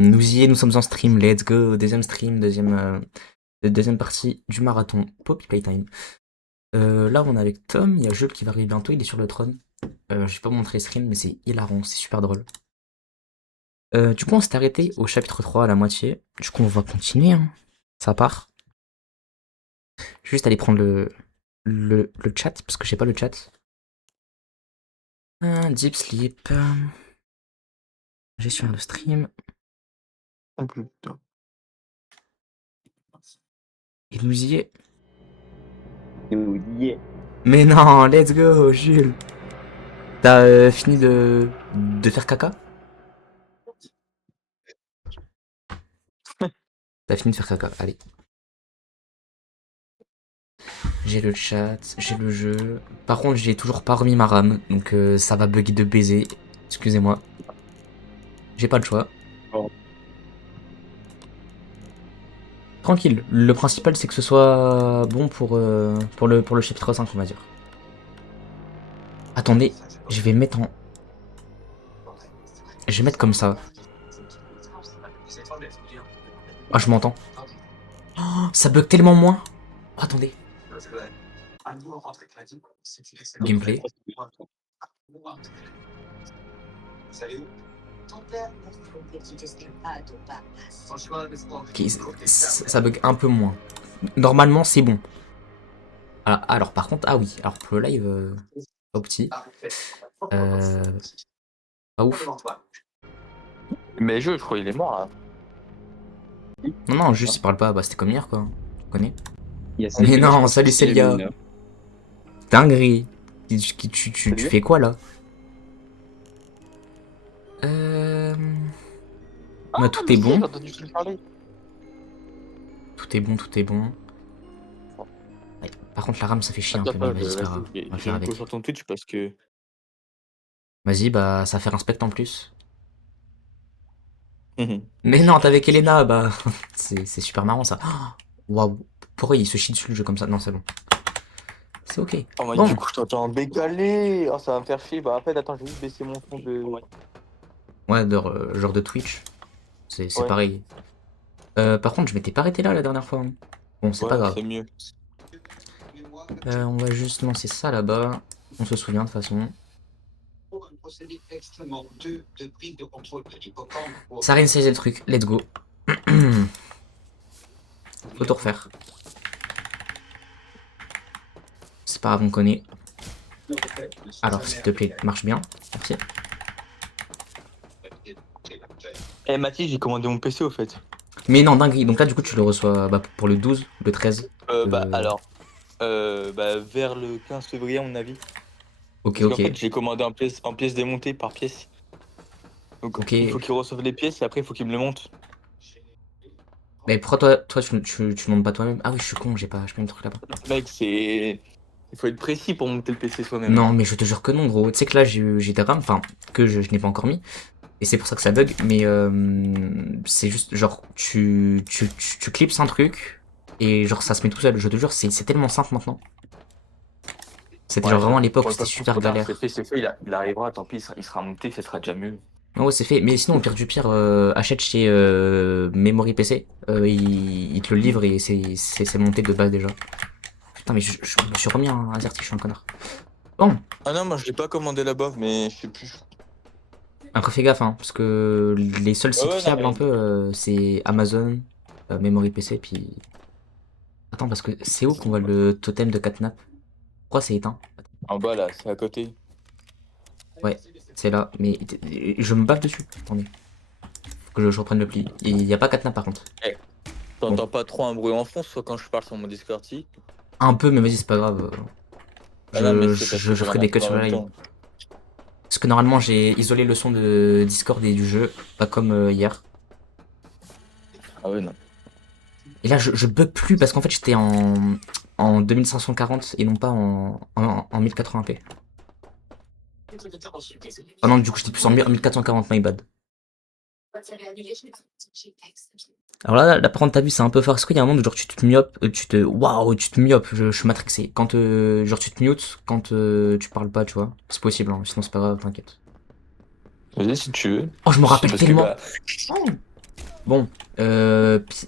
Nous sommes en stream, let's go, deuxième stream, deuxième partie du marathon Poppy Playtime. Là on est avec Tom, il y a Jules qui va arriver bientôt, il est sur le trône. Je vais pas vous montrer le stream mais c'est hilarant, c'est super drôle. Du coup on s'est arrêté au chapitre 3 à la moitié, du coup on va continuer, hein. Ça part. Juste aller prendre le chat, parce que j'ai pas le chat. Deep Sleep, gestion de stream, En plus, putain. et nous y est. Yeah. Mais non, let's go Jules. T'as fini de faire caca? T'as fini de faire caca, allez. J'ai le chat, j'ai le jeu. Par contre, j'ai toujours pas remis ma RAM, donc ça va bugger de baiser. Excusez-moi. J'ai pas le choix. Oh. Tranquille, le principal c'est que ce soit bon pour le chapitre 5, on va dire. Attendez, je vais mettre en... Je vais mettre comme ça. Ah, je m'entends. Oh, ça bug tellement moins. Oh, attendez. Gameplay. Ok, ça bug un peu moins. Normalement, c'est bon. Ah, alors, par contre, ah oui, alors pour le live, pas petit. Pas ouf. Mais je crois qu'il est mort là. Non, non, juste il parle pas, bah c'était comme hier quoi. Tu connais. Il y a Mais Célia, je non, pense que salut c'est Célia. Lumina. Dinguerie. Tu fais quoi là? Bah tout mais est si, j'ai bon. entendu qu'il parlait. Tout est bon, tout est bon. Ouais. Par contre la RAM ça fait chier un Attends, peu, mais attends, vas-y, c'est pas grave. vas-y, On va j'ai faire une pause avec. sur ton Twitch parce que. Vas-y, bah ça fait un spectre en plus. Mais non, t'es avec Elena, bah c'est super marrant ça. Waouh. Pourquoi il se chie dessus le jeu comme ça? Non, c'est bon. C'est ok. Oh, mais du Bon. coup, je t'entends bégaler. Oh, ça va me faire chier. Bah, en fait, attends, je vais juste baisser mon son de. Ouais, genre de Twitch. C'est Ouais, pareil. Par contre, je m'étais pas arrêté là la dernière fois, hein. Bon, c'est pas ouais, grave. c'est mieux. On va juste lancer ça là-bas. On se souvient de toute façon. Ça réinitialiser le truc. Let's go. Faut tout refaire. C'est pas grave, on connaît. Alors, s'il te plaît, marche bien. Merci. Eh, Mathis, j'ai commandé mon PC au fait. Mais non, dinguerie. Donc là, du coup, tu le reçois bah, pour le 12, le 13. Bah, alors. Bah, vers le 15 février, à mon avis. Ok, Parce qu'en ok. fait, j'ai commandé en pièces démontées par pièce. Donc, Ok. il faut qu'ils reçoivent les pièces et après, il faut qu'ils me le montent. Mais pourquoi toi tu montes pas toi-même? Ah oui, je suis con, j'ai pas mis le truc là-bas. Mec, c'est. Il faut être précis pour monter le PC soi-même. Non, mais je te jure que non, gros. Tu sais que là, j'ai des RAM, enfin, que je n'ai pas encore mis. Et c'est pour ça que ça bug, mais c'est juste, genre, tu clipses un truc, et genre, ça se met tout seul. Je te jure, c'est tellement simple maintenant. C'était genre Ouais, vraiment à l'époque où pour c'était pas super trop tard, galère. c'est fait, il arrivera, tant pis, il sera monté, ça sera déjà mieux. Non, ouais, c'est fait. Mais sinon, au pire du pire, achète chez Memory PC. Il te le livre et c'est monté de base déjà. Putain, mais je me suis remis un AZERTY, je suis un connard. Bon, Ah non, moi je l'ai pas commandé là-bas, mais je sais plus. après fais gaffe, hein, parce que les seuls Ouais, sites ouais, non, fiables un mais. peu, c'est Amazon, Memory PC, puis... Attends, parce que c'est où qu'on voit le totem de Catnap? Pourquoi c'est éteint? En bas là, c'est à côté. Ouais, c'est là, mais je me bave dessus. Attendez, faut que je reprenne le pli. Il y a pas Catnap par contre. Eh, Bon, t'entends pas trop un bruit en fond, soit quand je parle sur mon Discord si. un peu, mais vas-y, c'est pas grave. Ah non, mais Je, c'est parce que je, j'ai je ferai mon des cuts ordi en sur le même live. temps. Parce que normalement, j'ai isolé le son de Discord et du jeu, pas comme hier. Ah ouais, non. Et là, je bug plus parce qu'en fait, j'étais en 2540 et non pas en 1080p. Ah non, du coup, j'étais plus en 1440, my bad. Alors là, par contre, t'as vu, c'est un peu fort. Est-ce qu'il y a un moment où genre tu te myopes, waouh, tu te myopes, je suis matrixé. Quand, genre tu te mutes quand tu parles pas, tu vois. C'est possible, hein, sinon c'est pas grave, t'inquiète. Vas-y si tu veux. Oh, je me C'est rappelle parce que tellement. bah. Oh. Bon,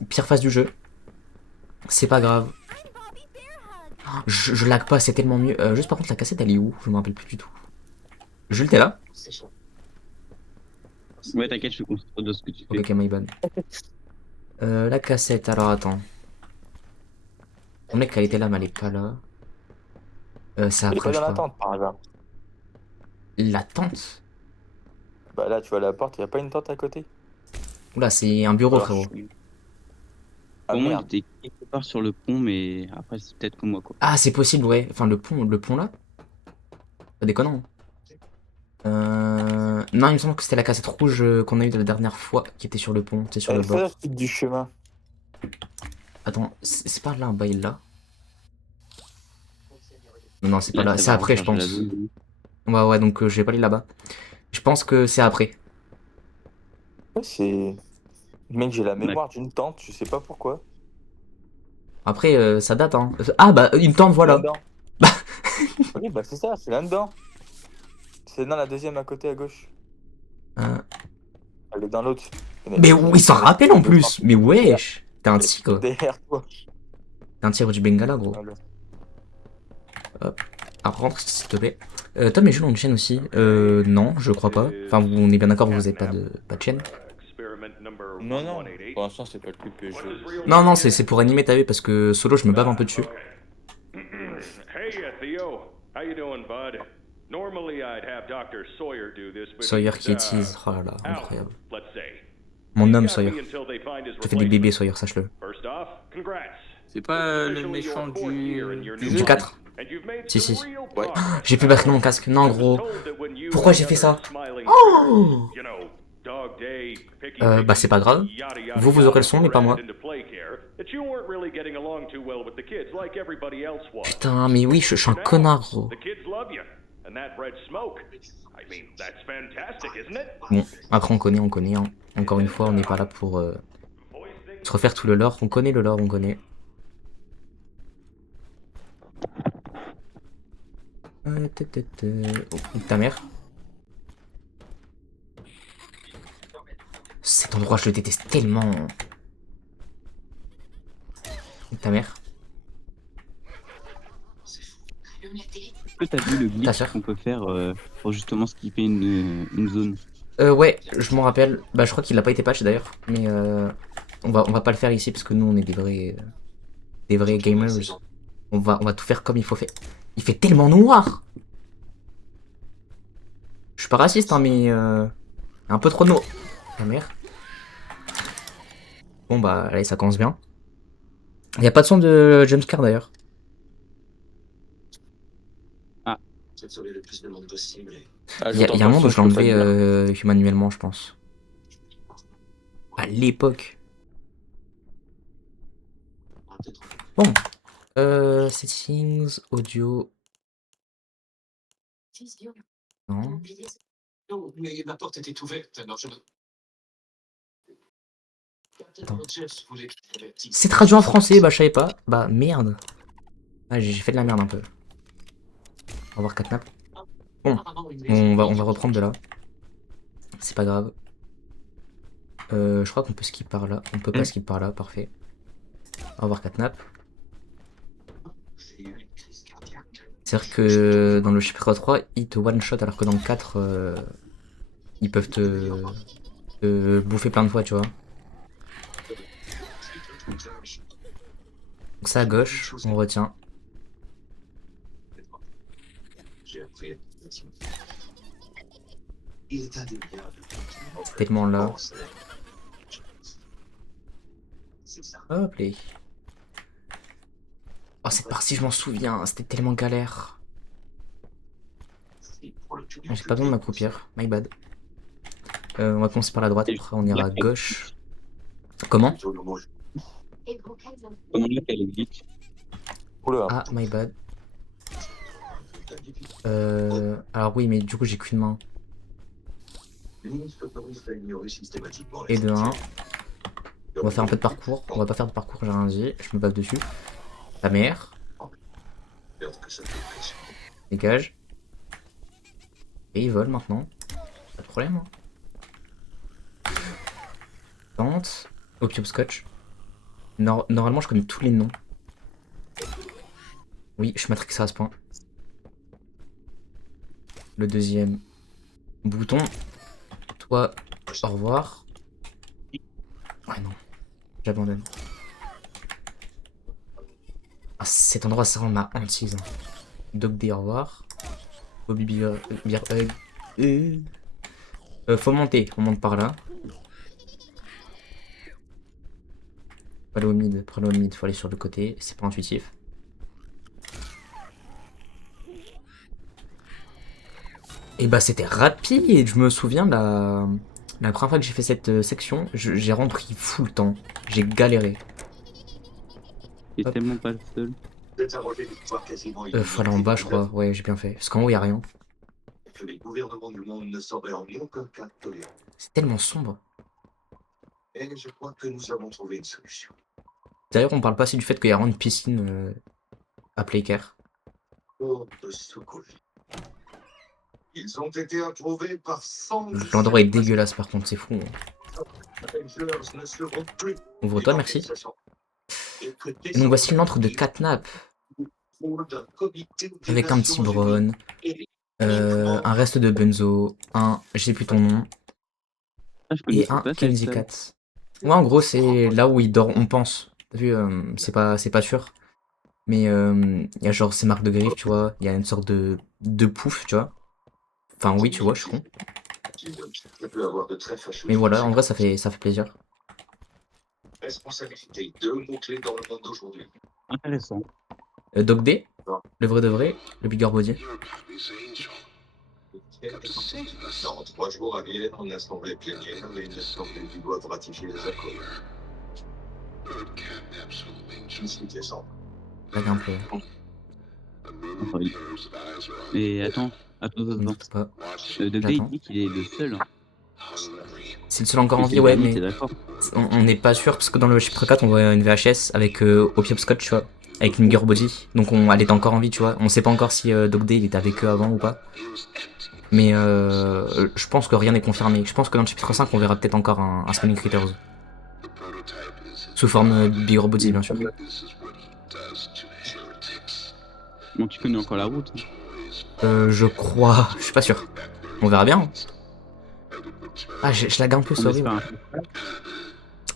pire phase du jeu. C'est pas grave. Je lag pas, c'est tellement mieux. Juste par contre, la cassette, elle est où? Je me rappelle plus du tout. Jules, t'es là? Ouais, t'inquiète, je suis concentré de ce que tu fais. Ok, my bad. La cassette, alors attends. On est qu'elle était là, mais elle est pas là. C'est Elle est après, pas je dans la crois. tente par hasard. La tente? Bah là, tu vois la porte, y a pas une tente à côté? Oula, c'est un bureau, Alors, frérot. Ah Pour moi, il merde. était quelque part sur le pont, mais après, c'est peut-être que moi, quoi. Ah, c'est possible, ouais. Enfin, le pont là? Pas déconnant. Non, il me semble que c'était la cassette rouge qu'on a eu de la dernière fois qui était sur le pont, c'est sur le Fais la bord. suite du chemin. Attends, c'est pas là un bail là? Non, non, c'est pas Là, là. ça C'est va après, je recharger la pense. zone. Ouais, ouais, donc je vais pas aller là-bas. Je pense que c'est après. Ouais, c'est. Mec, j'ai la Ouais. mémoire d'une tente, je sais pas pourquoi. Après, ça date, hein. Ah, bah, une tente, voilà. Là-dedans. Oui, bah c'est ça, c'est là-dedans. C'est dans la deuxième à côté à gauche. Euh, Elle est dans l'autre. Mais oui, il s'en rappelle en Deux tentes. plus. Mais wesh. T'es un tigre. Derrière toi. T'es un tigre du Bengala, gros. Voilà. Ah, rentre, s'il te plaît. Tom et Jules ont une chaîne aussi. Non, je crois pas. Enfin, on est bien d'accord, vous avez pas de chaîne. Non, non. Pour l'instant, c'est pas le truc que je. Non, non, c'est pour animer ta vie parce que solo, je me bave un peu dessus. Hey, Theo. How you doing, bud? Normally I'd have Dr. Sawyer do this, but Sawyer he's, qui tease. Oh là là, out, incroyable. let's say. Mon homme, He's got Sawyer. me until they find his Je fais des bébés, replacement. Sawyer, sache-le. First off, congrats. C'est pas le Officially méchant your fourth year in your new Du jeu. 4. And you've made Si, some si. real Ouais. progress. J'ai plus battre mon casque. Non, I was gros. told that when you Pourquoi and j'ai the fait ça? other smiling Oh! critters, you know, Dog Day, Picky Bah, c'est pas grave. yada, yada, Vous aurez le son, mais pas moi. into play care, that you weren't really getting along too well with the kids like everybody else was. Putain, mais oui, je suis un connard, gros. The kids love you, and that bred smoke. I mean, that's fantastic, isn't it? Bon, après, on connaît. Hein. Encore une fois, on n'est pas là pour Voice things se refaire tout le lore. On connaît le lore, on connaît. Oh, ta mère. Cet endroit, je le déteste tellement. Ta mère. Est-ce que t'as vu le Ta glitch sœur. qu'on peut faire pour justement skipper une zone? Ouais, je m'en rappelle. Bah, je crois qu'il a pas été patch d'ailleurs. Mais on va pas le faire ici parce que nous, on est des vrais gamers. On va tout faire comme il faut faire. Il fait tellement noir. Je suis pas raciste, hein, mais un peu trop noir. Ta mère. Bon bah, allez, ça commence bien. Y a pas de son de jumpscare d'ailleurs. Ah, Y a un monde où je l'ai enlevé manuellement, je pense. À l'époque. Bon. Settings, audio. Non. Non, mais ma porte était ouverte, alors je... Attends. Jeff voulait que je l'avertisse. C'est traduit en français, bah je savais pas. Bah merde. Ah, j'ai fait de la merde un peu. Au revoir Catnap. Bon, on va reprendre de là. C'est pas grave. Je crois qu'on peut skip par là. On peut pas skip par là, parfait. Au revoir Catnap. J'ai eu une crise cardiaque. C'est-à-dire que dans le chapitre 3, ils te one-shot alors que dans le 4, ils peuvent te bouffer plein de fois, tu vois. Donc ça à gauche, on retient. J'ai appris à... Il est indéniable. C'est tellement là. C'est ça. Hop là. Oh, cette partie, je m'en souviens, c'était tellement galère. C'est pour le tout J'ai pas besoin de m'accroupir, my bad. On va commencer par la droite, après on ira à gauche. Comment? Comment dire qu'elle est glitch? Oula. Ah, my bad. Alors oui, mais du coup j'ai qu'une main. Et de 1. On va faire un peu de parcours. On va pas faire de parcours, j'ai rien dit. Je me bave dessus. Ta mère. Dégage. Et il vole maintenant. Pas de problème. Hein. Tente. Opium Scotch. Normalement, je connais tous les noms. Oui, je suis matrixé à ce point. Le deuxième bouton. Toi, au revoir. Ouais, non, j'abandonne. Ah, cet endroit, ça rend ma hantise. Hein. Dog Day, au revoir. Bobby Beer Hug. Faut monter, on monte par là. Faut aller au mid, faut aller sur le côté, c'est pas intuitif. Et bah c'était rapide, je me souviens la première fois que j'ai fait cette section, j'ai rempli full temps, j'ai galéré. T'es Hop. tellement pas le seul. C'est un relais de pouvoir quasiment Faut aller en bas je crois, ouais j'ai bien fait. Parce qu'en haut y a rien. que les gouvernements du monde ne sauraient en aucun cas tolérer. C'est tellement sombre. Et je crois que nous avons trouvé une solution. D'ailleurs on parle pas assez du fait qu'il y a une piscine à Playcare. Pour de Sokovie. Ils ont été approuvés par 100. L'endroit est dégueulasse par contre, c'est fou. Hein. Ne seront plus Ouvre-toi, merci. Et donc voici l'antre de Catnap. Avec un petit Bron, un reste de Benzo, je sais plus ton nom, Ah, je et connaissais un pas Kenzie celle-là. Cat. Ouais, en gros, c'est là où il dort, on pense. T'as vu, c'est pas sûr. Mais il y a genre ces marques de griffes, tu vois. Il y a une sorte de pouf, tu vois. Enfin, oui, tu vois, je suis con. Mais voilà, en vrai, ça fait plaisir. Responsabilité, deux mots-clés dans le monde d'aujourd'hui. Intéressant. Dog Day, le vrai de vrai, le bigger body. Dans 3 jours à Vienne, en assemblée plénière, les 900 pays doivent ratifier les accords. 18 décembre. Lag un peu. Enfin, oui. Mais attends. Ne peux pas. Dog Day, il J'attends. dit qu'il est le seul. Hein. C'est le seul encore en Et c'est vie, le ouais, dernier, mais t'es d'accord? on n'est pas sûr parce que dans le chapitre 4, on voit une VHS avec Opium Scotch, tu vois. Avec une girl body. Donc elle était encore en vie, tu vois. On sait pas encore si Dog Day il était avec eux avant ou pas. Mais je pense que rien n'est confirmé. Je pense que dans le chapitre 5, on verra peut-être encore un Spawning Critters. Sous forme de bigger body, bien sûr. Bon, tu connais encore la route. Je crois. Je suis pas sûr. On verra bien. Ah, je lag un peu, On sorry. espère.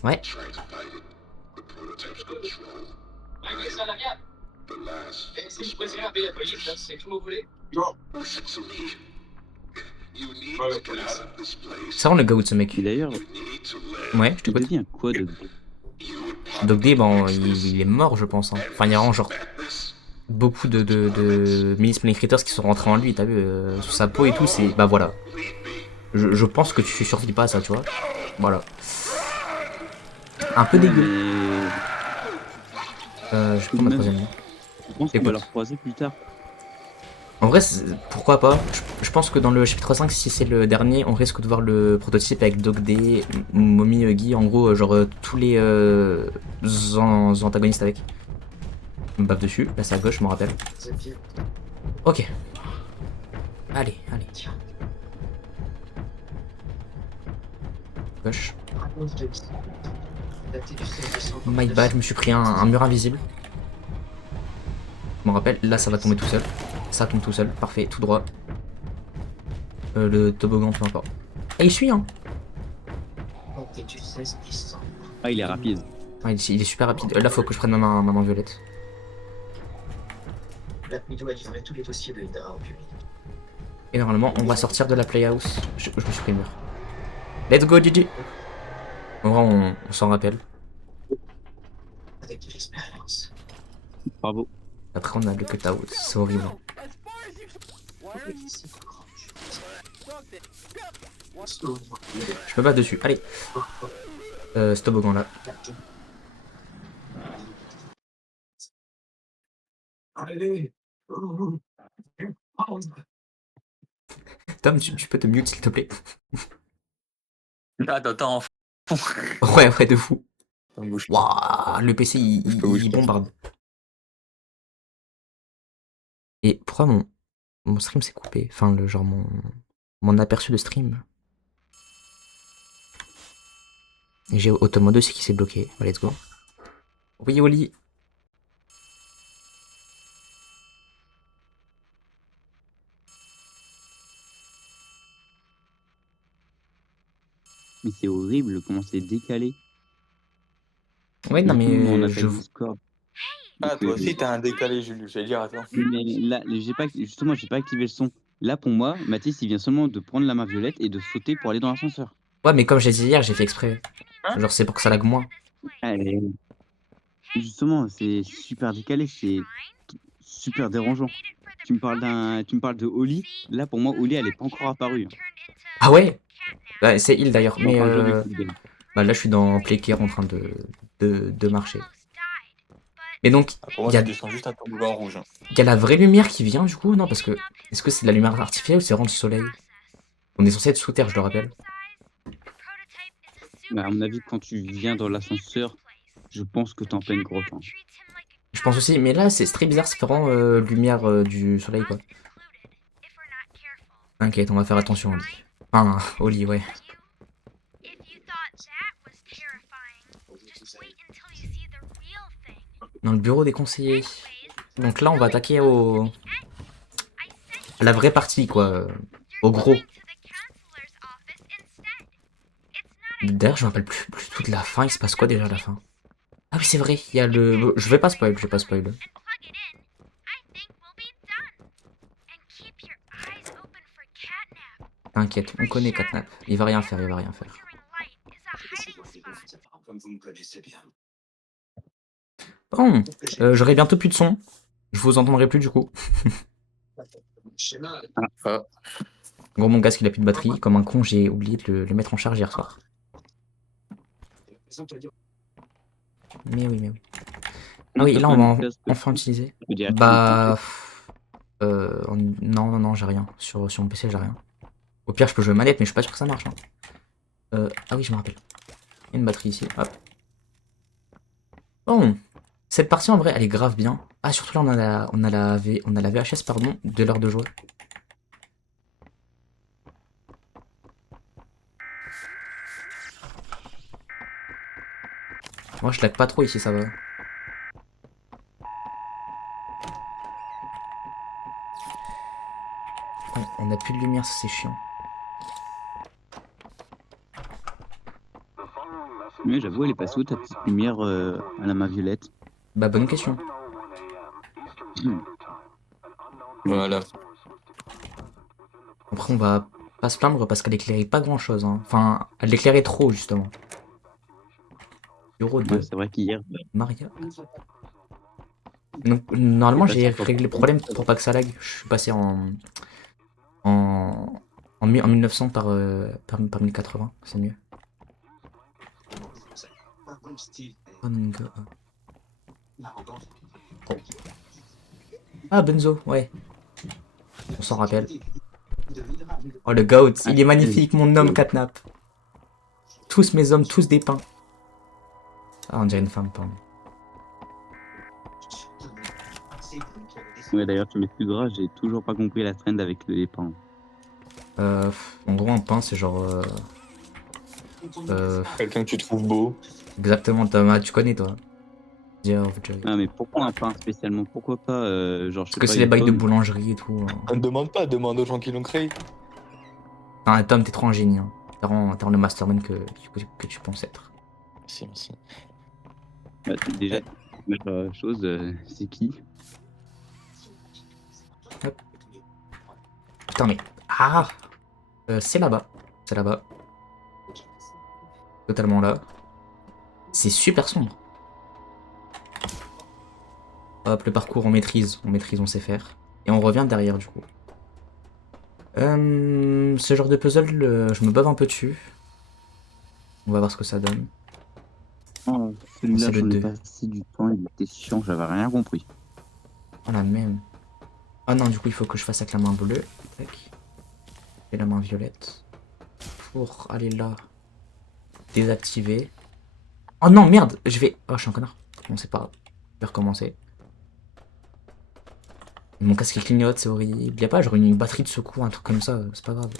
Ouais. Ça rend le goût de ce mec. Et d'ailleurs, Ouais, je il t'écoute. devient quoi de Dog Day, bon, il est mort, je pense. Hein. Enfin, il y a vraiment genre beaucoup de mini critters qui sont rentrés en lui, t'as vu, sur sa peau et tout, c'est. Bah voilà. Je pense que tu survis pas à ça, tu vois. Voilà. Un peu dégueu. Je prends ma troisième. Je pense qu'on va leur croiser plus tard. En vrai, pourquoi pas. Je pense que dans le chapitre 5, si c'est le dernier, on risque de voir le prototype avec Dog Day, Mommy Huggy, en gros, genre tous les antagonistes avec. Je me baffe dessus, là c'est à gauche, je me rappelle. Ok. Allez. Gauche. My bad, je me suis pris un mur invisible. Je me rappelle, là ça va tomber tout seul. Ça tombe tout seul, parfait, tout droit. Le toboggan, peu importe. Et il suit, hein. Ah, il est rapide. Ah, il est super rapide. Là, faut que je prenne ma main violette. Et normalement, on va sortir de la playhouse. Je me suis pris le mur. Let's go, GG. En vrai, on s'en rappelle. Avec de l'expérience. Bravo. Après, on a le cut-out. C'est horrible. Je me bats dessus. Allez. Ce toboggan là. Allez. Tom, tu peux te mute s'il te plaît. Attends. Ouais, de fou. Waouh, le PC il bombarde. Et pourquoi mon stream s'est coupé? Enfin, genre mon aperçu de stream. Et j'ai Automode aussi qui s'est bloqué. Bah, let's go. Oui, Oli. Mais c'est horrible comment c'est décalé. Ouais, non, Du coup, nous, on mais appelle Discord. Ah, Donc, toi aussi, t'as un décalé, Julius. J'allais dire, attends. mais là, justement, j'ai pas activé le son. Là, pour moi, Mathis, il vient seulement de prendre la main violette et de sauter pour aller dans l'ascenseur. Ouais, mais comme j'ai dit hier, j'ai fait exprès. Hein? Genre, c'est pour que ça lag moins. Ah, et justement, c'est super décalé, c'est super dérangeant. Tu me parles de Oli. Là, pour moi, Oli, elle est pas encore apparue. Ah ouais? Bah, c'est il d'ailleurs. Je suis en Mais train de jouer avec Google. bah, là, je suis dans Playcare en train de marcher. Et donc, Ah, pour il moi, y a, tu descends juste un toboggan rouge. y a la vraie lumière qui vient du coup? Non, parce que. Est-ce que c'est de la lumière artificielle ou c'est vraiment du soleil? On est censé être sous terre, je le rappelle. Bah, à mon avis, quand tu viens dans l'ascenseur, je pense que t'es en pleine grotte, hein. Je pense aussi, mais là, c'est très bizarre, c'est vraiment lumière du soleil, quoi. T'inquiète, on va faire attention, Oli. Enfin, Oli, ouais. Dans le bureau des conseillers. Donc là, on va attaquer à la vraie partie, quoi. Au gros. D'ailleurs, je me rappelle plus tout de la fin. Il se passe quoi déjà à la fin? Ah oui, c'est vrai, il y a le... Je vais pas spoil. T'inquiète, on connaît Catnap. Il va rien faire. Comme vous me connaissez bien. Bon, j'aurai bientôt plus de son. Je vous entendrai plus du coup. Schéma. Gros, mon casque il a plus de batterie. Comme un con, j'ai oublié de le mettre en charge hier soir. Mais oui. Ah oui, là on va enfin utiliser. Tu peux dire Bah... non, j'ai rien. Sur mon PC, j'ai rien. Au pire, je peux jouer manette, mais je suis pas sûr que ça marche. Hein. Ah oui, je me rappelle. Il y a une batterie ici. Hop. Bon. Cette partie, en vrai, elle est grave bien. Ah, surtout là, on a la VHS, pardon, de l'heure de jouer. Moi, je lag pas trop ici, ça va. Ouais, on a plus de lumière, ça c'est chiant. Mais j'avoue, elle est passée où ta petite lumière à la main violette? Bah, bonne question. Voilà. Après, on va pas se plaindre parce qu'elle éclairait pas grand chose. Hein. Enfin, elle éclairait trop, justement. Bureau 2. Ouais, c'est vrai qu'hier, Maria. Donc, normalement, C'est j'ai pas ça, réglé le problème pour pas que ça lag. Je suis passé en 1900 par 1080. C'est mieux. Oh, non, gars. Oh. Ah, Benzo, ouais. On s'en rappelle. Oh, le goat, il est magnifique, mon homme Catnap. Tous mes hommes, tous des pains. Ah, on dirait une femme, pardon. ouais, d'ailleurs, tu m'excuseras, j'ai toujours pas compris la trend avec les pains. En gros, un pain, c'est genre... Quelqu'un que tu trouves beau. exactement, Thomas, tu connais, toi. Ah, mais pourquoi un pain spécialement? Pourquoi pas, genre, je sais Parce que pas, c'est les une bagues de pomme? boulangerie et tout. Ne demande pas, demande aux gens qui l'ont créé. Enfin, Tom, t'es trop un génie. Hein. T'es vraiment le mastermind que tu penses être. Merci. Bah, déjà, première chose, c'est qui? Putain, mais... Ah c'est là-bas. C'est là-bas. Totalement là. C'est super sombre. Hop, le parcours, on maîtrise, on sait faire. Et on revient derrière, du coup. Ce genre de puzzle, je me bave un peu dessus. On va voir ce que ça donne. Oh, celui-là, C'est le j'en ai 2. passé du temps, il était chiant, j'avais rien compris. Oh la même. Ah non, du coup, il faut que je fasse avec la main bleue. Tac. Et la main violette. Pour aller là. Désactiver. Oh non, merde, je vais... Oh, je suis un connard. Bon, c'est pas grave. Je vais recommencer. Mon casque il clignote, c'est horrible. Y'a pas genre une batterie de secours, un truc comme ça, c'est pas grave.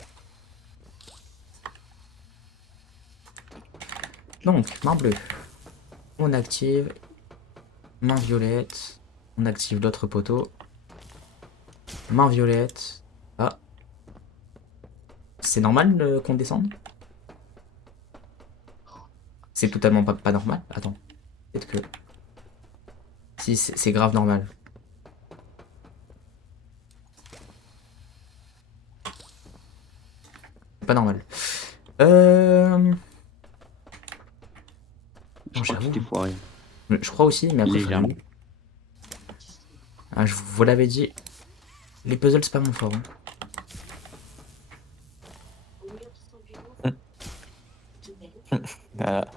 Donc, main bleue. On active. Main violette. On active l'autre poteau. Main violette. Ah. C'est normal qu'on descende? C'est totalement pas normal. Attends. Peut-être que... Si, c'est grave normal. C'est pas normal. Je crois que tu t'es foiré. Je crois aussi, mais après... Légèrement. Ah, je vous l'avais dit. Les puzzles, c'est pas mon fort. Hein. Voilà.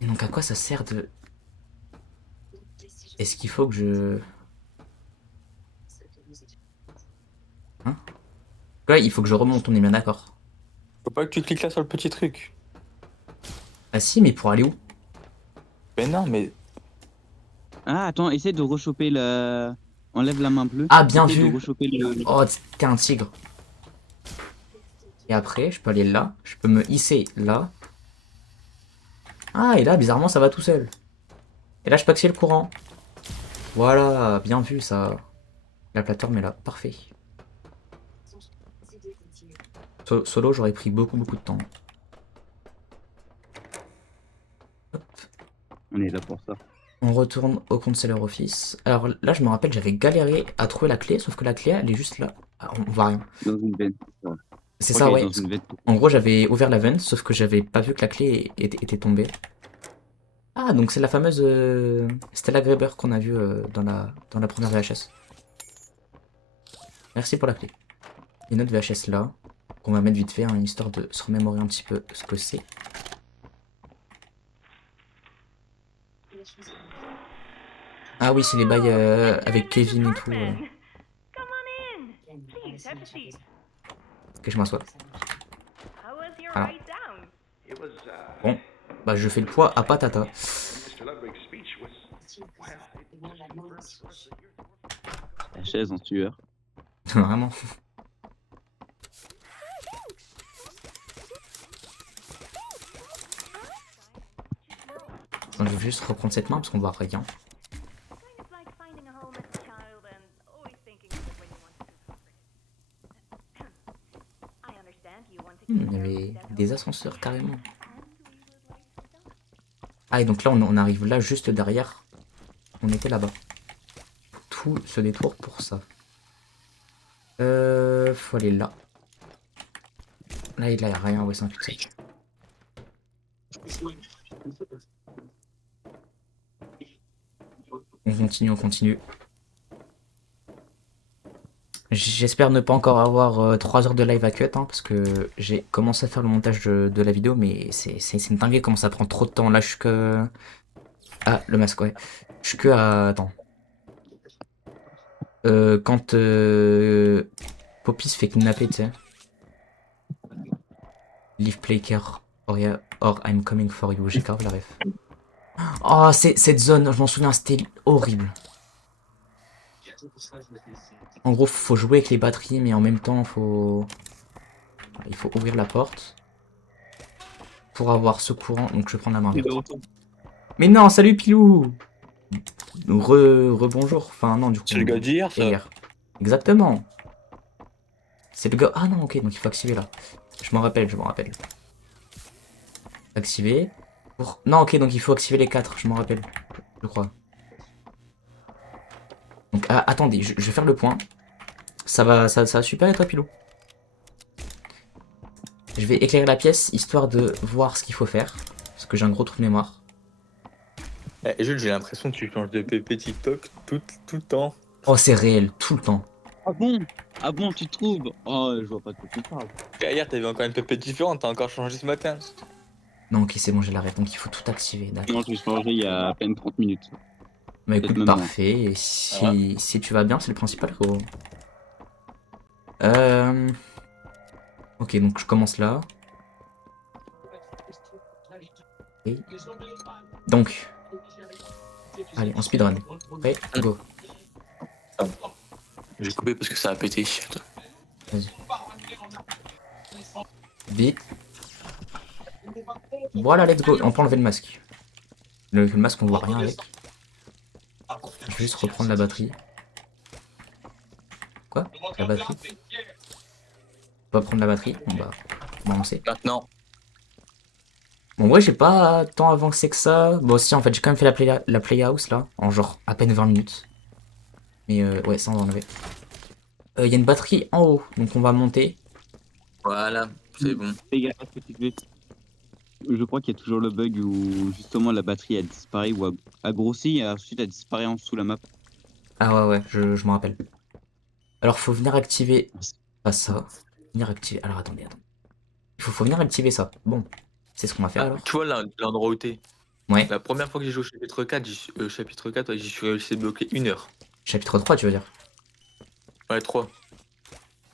Et donc à quoi ça sert de... Est-ce qu'il faut que je... Hein? Ouais, il faut que je remonte, on est bien d'accord. Faut pas que tu cliques là sur le petit truc. Ah si, mais pour aller où? Mais non, mais Ah, attends, essaie de rechoper le... Enlève la main bleue. Ah, bien Essaie vu. de rechoper le... Oh, t'es un tigre. Et après, je peux aller là. Je peux me hisser là. Ah, et là, bizarrement, ça va tout seul. Et là, je peux axer le courant. Voilà, bien vu ça. La plateforme est là, parfait. Solo, j'aurais pris beaucoup de temps. Hop. On est là pour ça. On retourne au Counselor Office. Alors là, je me rappelle, j'avais galéré à trouver la clé, sauf que la clé, elle est juste là. Ah, on voit rien. Dans une veine. Voilà. C'est Je ça, crois qu'elle est ouais. dans une veine. En gros, j'avais ouvert la vente, sauf que j'avais pas vu que la clé était tombée. Ah, donc c'est la fameuse Stella Graeber qu'on a vue dans la première VHS. Merci pour la clé. Il y a une autre VHS là, qu'on va mettre vite fait, hein, histoire de se remémorer un petit peu ce que c'est. Ah oui, c'est les bails avec Kevin et tout. Come on in. Please have a seat. Que je m'assois. How was your Ah. ride down? It was, Bon, bah je fais le poids à patata. Mr. Ludwig's speech was, well, it just confirmed to us that you're La chaise en sueur. Vraiment. Je vais juste reprendre cette main parce qu'on voit rien. Kind of like finding a home as a child and always thinking of it when you want to comfort it. I understand you want to Il keep y your avait dental des ascenseurs carrément. and we would like to start. Ah et donc là on arrive là juste derrière. On était là-bas. Tout ce détour pour ça. Faut aller là. Là il y a rien, ouais c'est un cul-de-sac. On continue. J'espère ne pas encore avoir 3 heures de live à cut, hein, parce que j'ai commencé à faire le montage de la vidéo, mais c'est une dinguerie comment ça prend trop de temps. Là, je suis que... Ah, le masque, ouais. Je suis que à... Attends. Quand Poppy se fait kidnapper, tu sais. Leave play care or I'm coming for you. J'ai grave la ref. Oh, cette zone, je m'en souviens, c'était horrible. En gros, faut jouer avec les batteries, mais en même temps, il faut ouvrir la porte pour avoir ce courant. Donc, je vais prendre la main verte. Mais non, salut Pilou. Rebonjour. Enfin, non, du coup. c'est le gars d'hier, ça. Hier. Exactement. C'est le gars. Ah non, ok, donc il faut activer là. Je m'en rappelle. Activer. Non, ok, donc il faut activer les 4, je m'en rappelle. Je crois. Donc, attendez, je vais faire le point. Ça va super et toi, Pilou? Je vais éclairer la pièce, histoire de voir ce qu'il faut faire. Parce que j'ai un gros trou de mémoire. Eh, Jules, j'ai l'impression que tu changes de PP TikTok tout le temps. Oh, c'est réel, tout le temps. Ah bon? Ah bon, tu trouves? Oh, je vois pas de quoi tu parles. Hier, t'avais encore une PP différente, t'as encore changé ce matin. Non, ok, c'est bon, j'ai l'arrêt, donc il faut tout activer, d'accord. Non, je me suis changé il y a à peine 30 minutes. Bah écoute, Peut-être même parfait. Et si tu vas bien, c'est le principal, gros. Ok, donc je commence là. Ok. Donc. Allez, on speedrun. Prêt? Go. J'ai coupé parce que ça a pété. Vas-y. Vite. Voilà, let's go. On peut enlever le masque. Le masque, on voit rien avec. Je vais juste reprendre la batterie. Quoi? La batterie? On va prendre la batterie. Bon, on sait. Maintenant. Bon, ouais, j'ai pas tant avancé que ça. Bon, si, en fait, j'ai quand même fait la playhouse, là, en genre à peine 20 minutes. Mais ouais, ça, on va enlever. Il y a une batterie en haut, donc on va monter. Voilà, c'est bon. Fais gaffe à ce que tu fais. Je crois qu'il y a toujours le bug où justement la batterie a disparu ou a grossi et ensuite a disparu en dessous la map. Ah ouais, je me rappelle. Alors, faut venir activer... Pas ça. Venir activer... Alors, attendez. Faut venir activer ça. Bon, c'est ce qu'on va faire, alors. Tu vois l'endroit où t'es. Ouais. La première fois que j'ai joué au chapitre 4, ouais, j'y suis resté bloqué 1 heure. Chapitre 3, tu veux dire? Ouais, 3.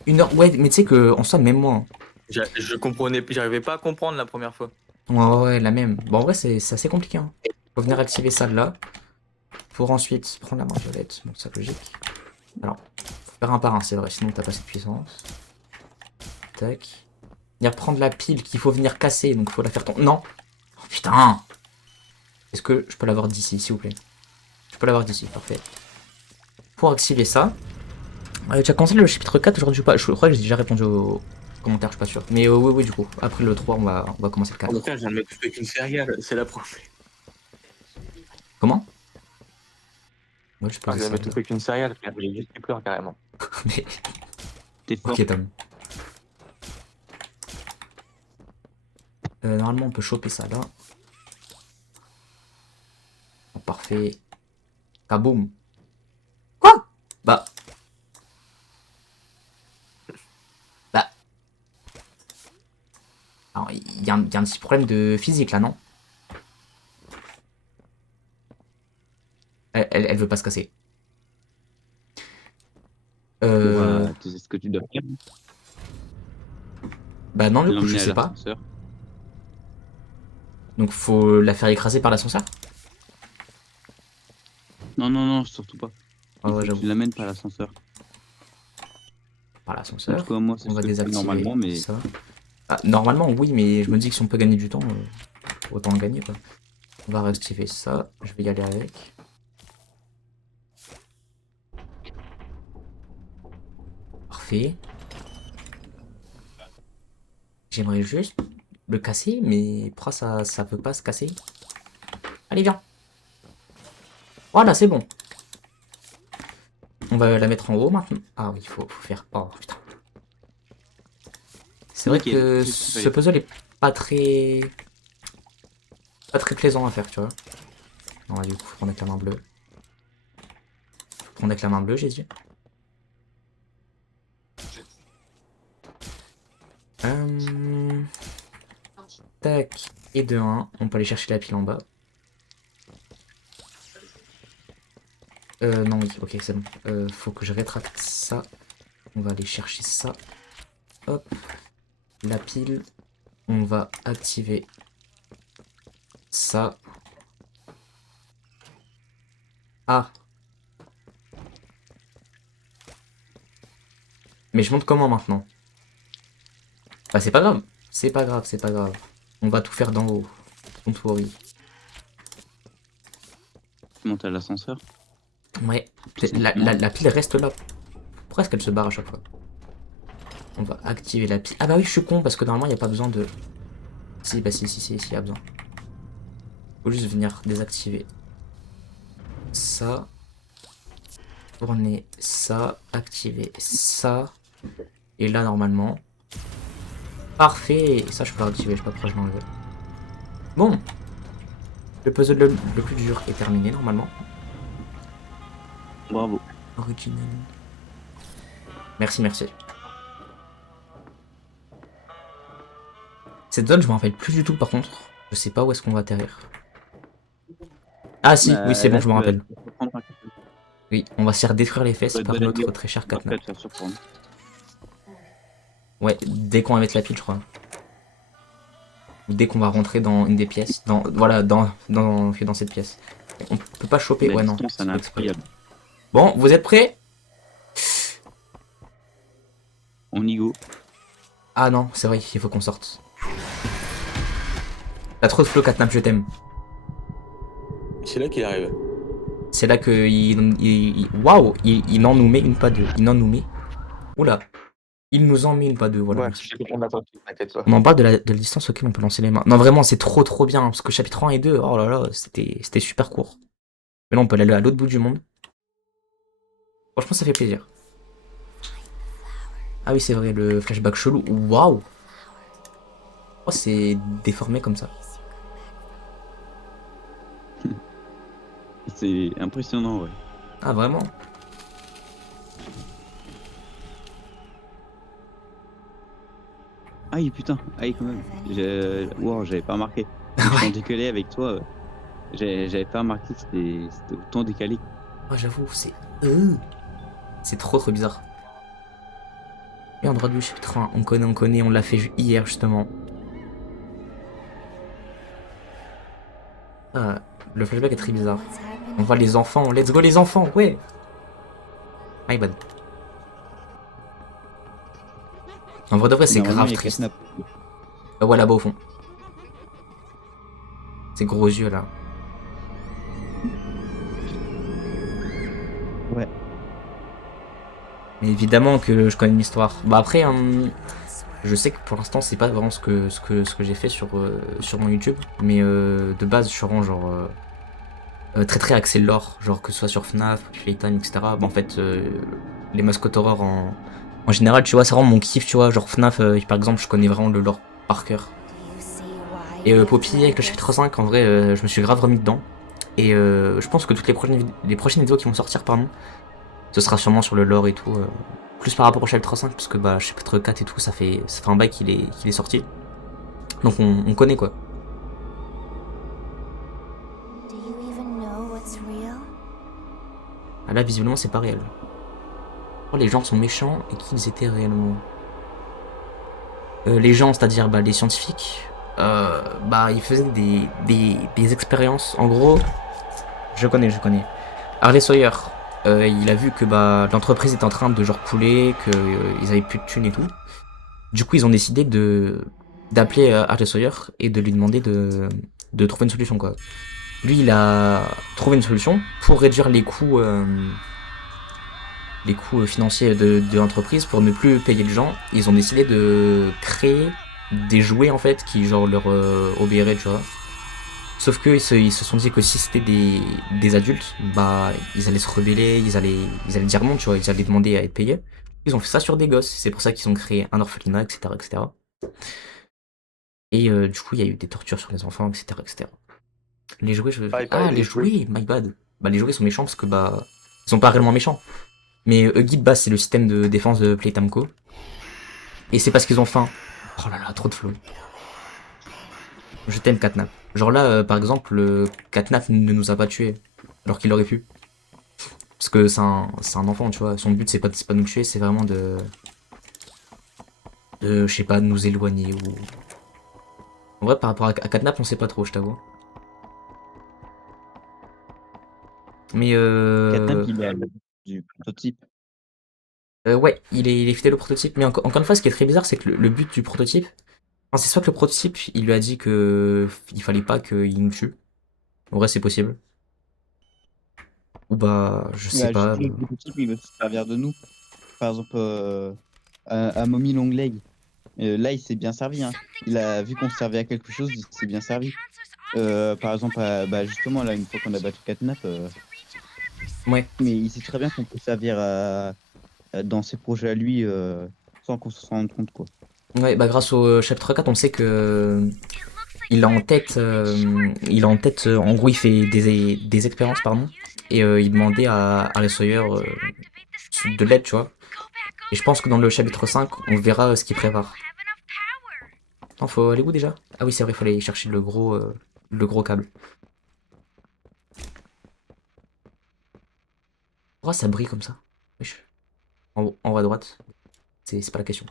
1 heure... Ouais, mais tu sais que, en soi, même moi... hein. J'arrivais pas à comprendre la première fois. Ouais, la même. Bon, en vrai, c'est assez compliqué. Hein. Faut venir activer ça là. Pour ensuite prendre la main violette. Bon, c'est logique. Alors, faut faire un par un, c'est vrai, sinon t'as pas cette puissance. Tac. Venir prendre la pile qu'il faut venir casser, donc faut la faire tomber. Non! Oh putain! Est-ce que je peux l'avoir d'ici, s'il vous plaît? Je peux l'avoir d'ici, parfait. Pour activer ça. Tu as commencé le chapitre 4 aujourd'hui ou pas? Je crois que j'ai déjà répondu aux commentaires, je suis pas sûr. Mais oui, du coup. Après le 3, on va commencer le 4. Je viens de me couper qu'une céréale, c'est la première. Comment? Ouais, je Je peux viens de me couper qu'une céréale, j'ai juste peur carrément. Mais... T'es fort. Ok, Tom. Normalement, on peut choper ça là. Oh, parfait. Kaboum. Quoi? Bah. Alors, il y a un petit problème de physique là, non? Elle veut pas se casser. Voilà, tu sais ce que tu dois faire. Bah non, du coup, je L'emmener à sais pas. l'ascenseur. Donc faut la faire écraser par l'ascenseur? Non, surtout pas. Ah Il ouais, faut que j'avoue. tu l'amènes par l'ascenseur. Par En l'ascenseur. tout cas, moi, c'est On ce va que je fais désactiver normalement, mais ça. Ah, normalement, oui, mais je me dis que si on peut gagner du temps, autant le gagner, quoi. On va réactiver ça. Je vais y aller avec. Parfait. J'aimerais juste le casser, mais pourquoi ça peut pas se casser? Allez, viens. Voilà, c'est bon. On va la mettre en haut maintenant. Ah oui, il faut faire... Oh, putain. C'est vrai Nickel, que c'est ce qu'il ce puzzle est pas très plaisant à faire, tu vois. Non, du coup, faut prendre avec la main bleue. Faut prendre avec la main bleue, j'ai dit. Tac. Et de 1, on peut aller chercher la pile en bas. Non, oui, ok, c'est bon. Faut que je rétracte ça. On va aller chercher ça. Hop. La pile. On va activer ça. Ah. Mais je monte comment maintenant? Bah c'est pas grave. C'est pas grave, c'est pas grave. On va tout faire d'en haut. Don't worry. tu montes à l'ascenseur. Ouais. La pile reste là. Pourquoi est-ce qu'elle se barre à chaque fois? On va activer la pile. Ah bah oui, je suis con parce que normalement il n'y a pas besoin de... Si, bah si, il y a besoin. Faut juste venir désactiver ça. Tourner ça. Activer ça. Et là, normalement... Parfait. Ça, je peux le réactiver. Je sais pas pourquoi je l'enlève. Bon. Le puzzle le plus dur est terminé, normalement. Bravo. Original. Merci, merci. Cette zone, je me rappelle plus du tout, par contre. Je sais pas où est-ce qu'on va atterrir. Ah si, oui, c'est bon, je me rappelle. Oui, on va se faire détruire les fesses par notre très cher Katna. Ouais, dès qu'on va mettre la pile, je crois. Ou dès qu'on va rentrer dans une des pièces. Voilà, dans cette pièce. On peut pas choper. Ouais, non. C'est incroyable. Bon, vous êtes prêts? On y go. Ah non, c'est vrai, il faut qu'on sorte. T'as trop de flow, Catnap, je t'aime. C'est là qu'il arrive. C'est là que waouh, il en nous met une pas deux. Il en nous met. Oula. Il nous en met une pas deux, voilà. Ouais, merci. je sais qu'on attend, t'inquiète pas. On en parle de la distance auquel on peut lancer les mains. Non, vraiment, c'est trop bien. Parce que chapitre 1 et 2, oh là là, c'était super court. Mais là, on peut aller à l'autre bout du monde. Franchement, ça fait plaisir. Ah oui, c'est vrai, le flashback chelou. Waouh! Oh, c'est déformé comme ça. C'est impressionnant, ouais. Ah, vraiment? Aïe, putain, aïe, quand même. Wow, j'avais pas remarqué. Quand décalé avec toi, j'avais pas remarqué que c'était autant décalé. Ah, j'avoue, c'est trop bizarre. Et en droit du chapitre 1, on connaît, on l'a fait hier justement. Ah, le flashback est très bizarre. On voit les enfants, let's go les enfants, ouais! My bad. En vrai de vrai, c'est Normalement, grave il y a triste. Catnap. Ouais, là-bas au fond. Ces gros yeux là. Ouais. Mais évidemment que je connais une histoire. Bah après, je sais que pour l'instant c'est pas vraiment ce que j'ai fait sur mon YouTube, mais de base je suis vraiment genre très axé lore, genre que ce soit sur FNAF, Playtime, etc. Bah en fait les mascottes horreur en général, tu vois, c'est vraiment mon kiff, tu vois, genre FNAF par exemple, je connais vraiment le lore par cœur. Et Poppy avec le chapitre 5, en vrai, je me suis grave remis dedans. Et je pense que toutes les prochaines vidéos qui vont sortir, pardon, ce sera sûrement sur le lore et tout. Plus par rapport au chapitre 5, parce que bah, chapitre 4 et tout, ça fait un bail qu'il est sorti. Donc on connaît quoi. Ah là, visiblement, c'est pas réel. Oh, les gens sont méchants et qui ils étaient réellement. Les gens, c'est-à-dire bah, les scientifiques, bah, ils faisaient des expériences. En gros, je connais. Harley Sawyer, il a vu que bah, l'entreprise était en train de genre couler, qu'ils avaient plus de thunes et tout. Du coup, ils ont décidé d'appeler Harley Sawyer et de lui demander de trouver une solution quoi. Lui, il a trouvé une solution pour réduire les coûts financiers de l'entreprise pour ne plus payer les gens. Ils ont décidé de créer des jouets en fait qui genre leur obéiraient, tu vois. Sauf que ils se sont dit que si c'était des adultes, bah ils allaient se rebeller, ils allaient dire non, tu vois, ils allaient demander à être payés. Ils ont fait ça sur des gosses, c'est pour ça qu'ils ont créé un orphelinat, etc. Et du coup, il y a eu des tortures sur les enfants, etc. Les jouets, les jouets, my bad. Bah les jouets sont méchants parce que bah ils sont pas réellement méchants. Mais Guide Bass, c'est le système de défense de Playtime Co. Et c'est parce qu'ils ont faim. Oh là là, trop de flow. Je t'aime, Catnap. Genre là, par exemple, Catnap ne nous a pas tués, alors qu'il aurait pu. Parce que c'est un enfant, tu vois. Son but, c'est pas de nous tuer, c'est vraiment je sais pas, de nous éloigner. Ou... En vrai, par rapport à Catnap, on sait pas trop, je t'avoue. Mais Catnap, il est à du prototype. ouais, il est fidèle au prototype. Mais encore une fois, ce qui est très bizarre, c'est que le but du prototype, enfin, c'est soit que le prototype, il lui a dit que il fallait pas qu'il nous tue. En vrai, c'est possible. Ou bah, je sais Bah, pas. justement, le prototype, il veut se servir de nous. Par exemple, à Mommy Longleg. Là, il s'est bien servi. Hein. Il a vu qu'on se servait à quelque chose, il s'est bien servi. Par exemple, bah, justement, là, une fois qu'on a battu Catnap, Ouais. mais il sait très bien qu'on peut servir dans ses projets à lui sans qu'on se rende compte, quoi. Ouais, bah grâce au chapitre 4, on sait que il a en tête, en gros, il fait des expériences, pardon, et il demandait à Harley Sawyer de l'aide, tu vois. Et je pense que dans le chapitre 5, on verra ce qu'il prépare. Non, faut aller où déjà? Ah oui, c'est vrai, il faut aller chercher le gros câble. Pourquoi ça brille comme ça? Wesh. En haut à droite. C'est pas la question.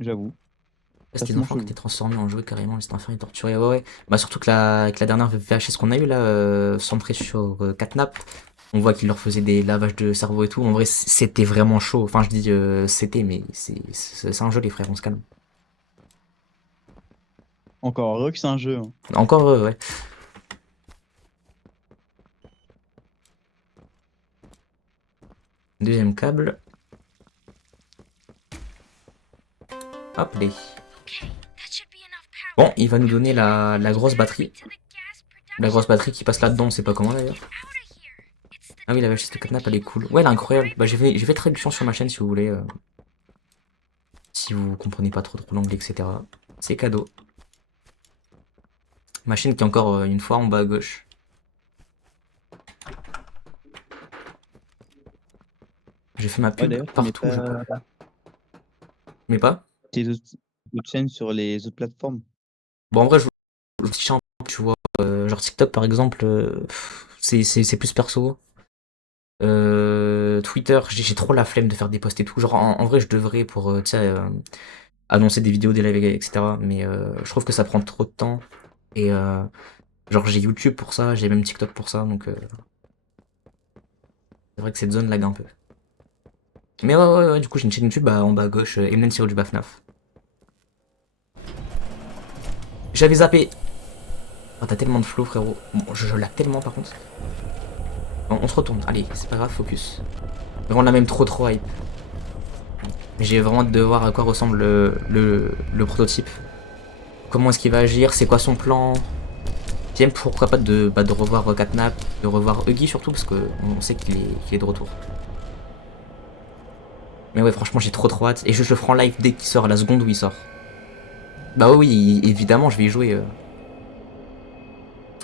J'avoue. C'était des enfants qui étaient transformés en jouets carrément, les enfants étaient torturés. Ouais. Bah surtout que avec la dernière VHS qu'on a eu là, centrée sur Catnap, on voit qu'il leur faisait des lavages de cerveau et tout. En vrai, c'était vraiment chaud. Enfin, je dis c'était, mais c'est un jeu, les frères, on se calme. Encore heureux que c'est un jeu. Hein. Encore, ouais. Deuxième câble. Hop, les. Bon, il va nous donner la grosse batterie. La grosse batterie qui passe là-dedans, on sait pas comment d'ailleurs. Ah oui, la vache, cette catnap, elle est cool. Ouais, elle est incroyable. Bah, j'ai fait traduction sur ma chaîne si vous voulez. Si vous comprenez pas trop l'anglais, etc. C'est cadeau. Ma chaîne qui est encore une fois en bas à gauche. J'ai fait ma Ouais, pub d'ailleurs, tu mets partout, je pas crois. Mais pas. tes autres chaînes sur les autres plateformes. Bon, en vrai, je triche un peu, tu vois. Genre TikTok, par exemple, c'est plus perso. Twitter, j'ai trop la flemme de faire des posts et tout. Genre, en vrai, je devrais pour, tu sais, annoncer des vidéos, des lives, etc. Mais je trouve que ça prend trop de temps. Et genre, j'ai YouTube pour ça, j'ai même TikTok pour ça. Donc, c'est vrai que cette zone lag un peu. Mais ouais, du coup, j'ai une chaîne YouTube en bas à gauche, Emlen Siro du Bafnaf. J'avais zappé. Oh, t'as tellement de flow, frérot. Bon, je lag tellement, par contre. Bon, on se retourne. Allez, c'est pas grave, focus. Mais on a même trop hype. J'ai vraiment hâte de voir à quoi ressemble le prototype. Comment est-ce qu'il va agir, c'est quoi son plan. Puis même pourquoi pas de revoir Catnap, de revoir Huggy surtout, parce qu'on sait qu'il est de retour. Mais ouais, franchement, j'ai trop hâte. Et je le ferai en live dès qu'il sort, à la seconde où il sort. Bah oui, évidemment, je vais y jouer.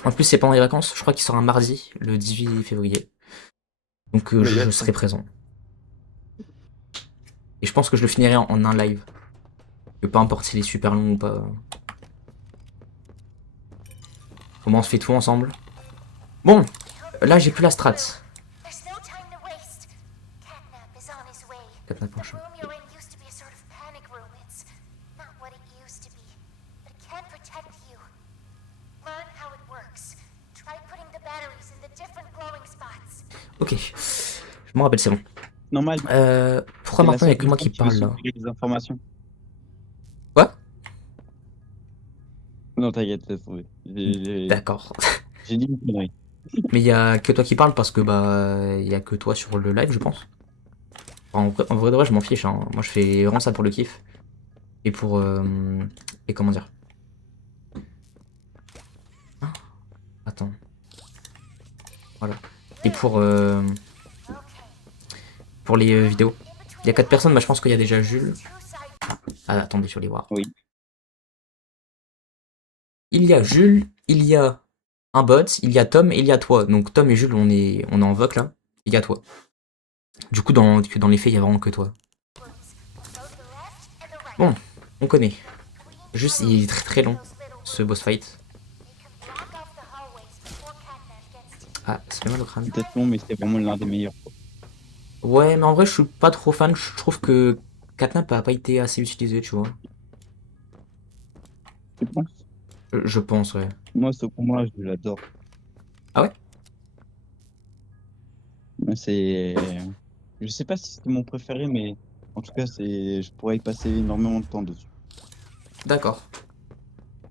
En plus, c'est pendant les vacances, je crois qu'il sort un mardi, le 18 février. Donc je serai présent. Et je pense que je le finirai en un live. Peu importe s'il est super long ou pas. Au moins on se fait tout ensemble. Bon, là j'ai plus la strat. There's no time to waste. Catnap is on his way. Catnap en The chat. room you're in used to be a sort of panic room. It's not what it used to be, but it can protect you. Learn how it works. Try putting the batteries in the different glowing spots. Ok, je me rappelle, c'est bon. Normal. Pourquoi c'est la maintenant il n'y a seule que moi qui personne parle là? veut supprimer les informations. Quoi? Non, t'inquiète, laisse tomber. D'accord. J'ai dit une connerie. Mais il y a que toi qui parle parce que bah il y a que toi sur le live, je pense. En vrai de vrai, je m'en fiche. Hein. Moi je fais vraiment ça pour le kiff. Et pour et comment dire? Ah, attends. Voilà. Et pour les vidéos. Il y a 4 personnes, mais je pense qu'il y a déjà Jules. Ah, attendez, je vais les voir. Oui. Il y a Jules, il y a un bot, il y a Tom et il y a toi. Donc Tom et Jules, on est en voc là. Il y a toi. Du coup, dans les faits, il y a vraiment que toi. Bon, on connaît. Juste, il est très long, ce boss fight. Ah, ça fait mal au crâne. Peut-être long, mais c'était vraiment l'un des meilleurs. Ouais, mais en vrai, je suis pas trop fan. Je trouve que Catnap a pas été assez utilisé, tu vois. Tu penses? Je pense, ouais. Moi, ce combat, je l'adore. Ah ouais? Mais c'est. Je sais pas si c'est mon préféré, mais en tout cas, je pourrais y passer énormément de temps dessus. D'accord.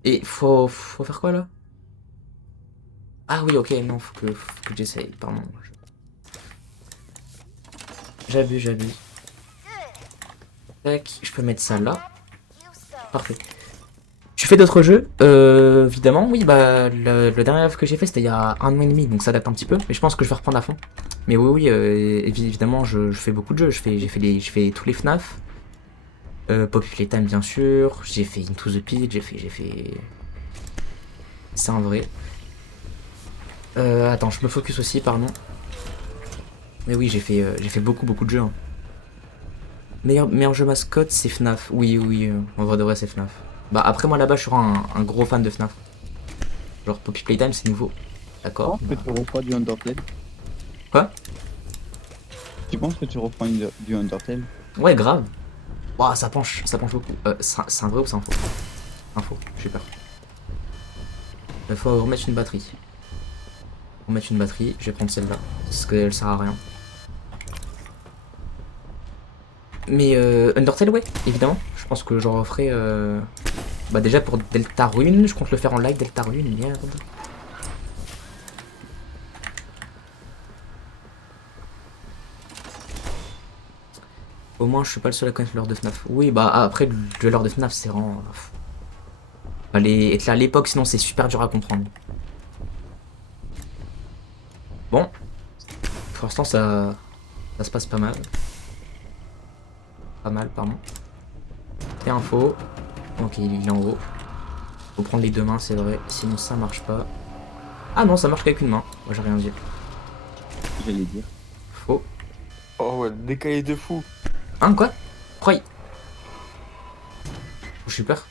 Et faut faire quoi là? Ah oui, ok, non, faut que j'essaye, pardon. J'abuse. Tac, je peux mettre ça là. Parfait. Tu fais d'autres jeux? Évidemment, oui, bah, le dernier live que j'ai fait, c'était il y a 1 an et demi, donc ça date un petit peu, mais je pense que je vais reprendre à fond. Mais oui, évidemment, je fais beaucoup de jeux, j'ai fait tous les FNAF, Poppy Playtime, bien sûr, j'ai fait Into the Pit, j'ai fait... C'est un vrai. Attends, je me focus aussi, pardon. Mais oui, j'ai fait beaucoup de jeux. Hein. Meilleur jeu mascotte, c'est FNAF. Oui, en vrai de vrai, c'est FNAF. Bah après, moi là-bas, je serai un gros fan de FNAF. Genre, Poppy Playtime, c'est nouveau. D'accord. Tu penses que tu reprends du Undertale? Quoi? Tu penses que tu reprends du Undertale? Ouais, grave. Ouah, ça penche beaucoup. C'est un vrai ou c'est un faux? Un faux, j'ai peur. Il faut remettre une batterie. Remettre une batterie, je vais prendre celle-là. Parce qu'elle sert à rien. Mais Undertale, ouais, évidemment. Je pense que j'en referai Bah déjà pour Deltarune, je compte le faire en live Deltarune, merde. Au moins je suis pas le seul à connaître le lore de FNAF. Oui bah après le lore de FNAF c'est vraiment... Fallait être là à l'époque sinon c'est super dur à comprendre. Bon. Pour l'instant ça se passe pas mal. Pas mal pardon. Et info. Ok il est en haut. Faut prendre les deux mains c'est vrai. Sinon ça marche pas. Ah non ça marche qu'avec une main. Moi j'ai rien dit. J'allais dire. Faux. Oh ouais, le décalé de fou. Hein quoi? Croyez. Je suis peur.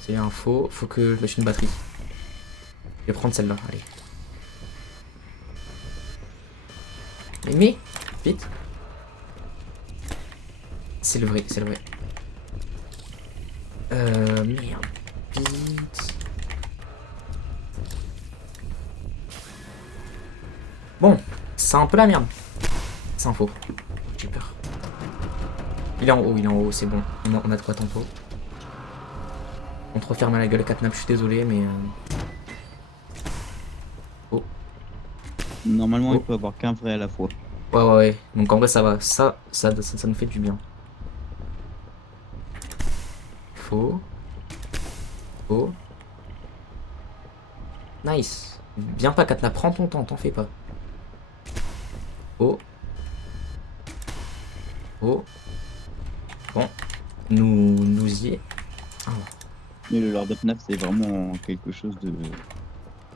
C'est un faux. Faut que je lâche une batterie. Je vais prendre celle-là. Allez. Mais vite. C'est le vrai, c'est le vrai. Merde. Vite. Bon, c'est un peu la merde. C'est un faux. J'ai peur. Il est en haut, c'est bon. On a de quoi tempo. On te referme à la gueule à 4 nappes, je suis désolé, mais... Oh. Normalement, Oh. il peut avoir qu'un vrai à la fois. Ouais. Donc en vrai, ça va. Ça nous fait du bien. Faux. Faux. Nice. Viens pas, Katna, prends ton temps, t'en fais pas. Oh. Oh. Bon. Nous y est. Ah. Mais le Lord of FNAF, c'est vraiment quelque chose de...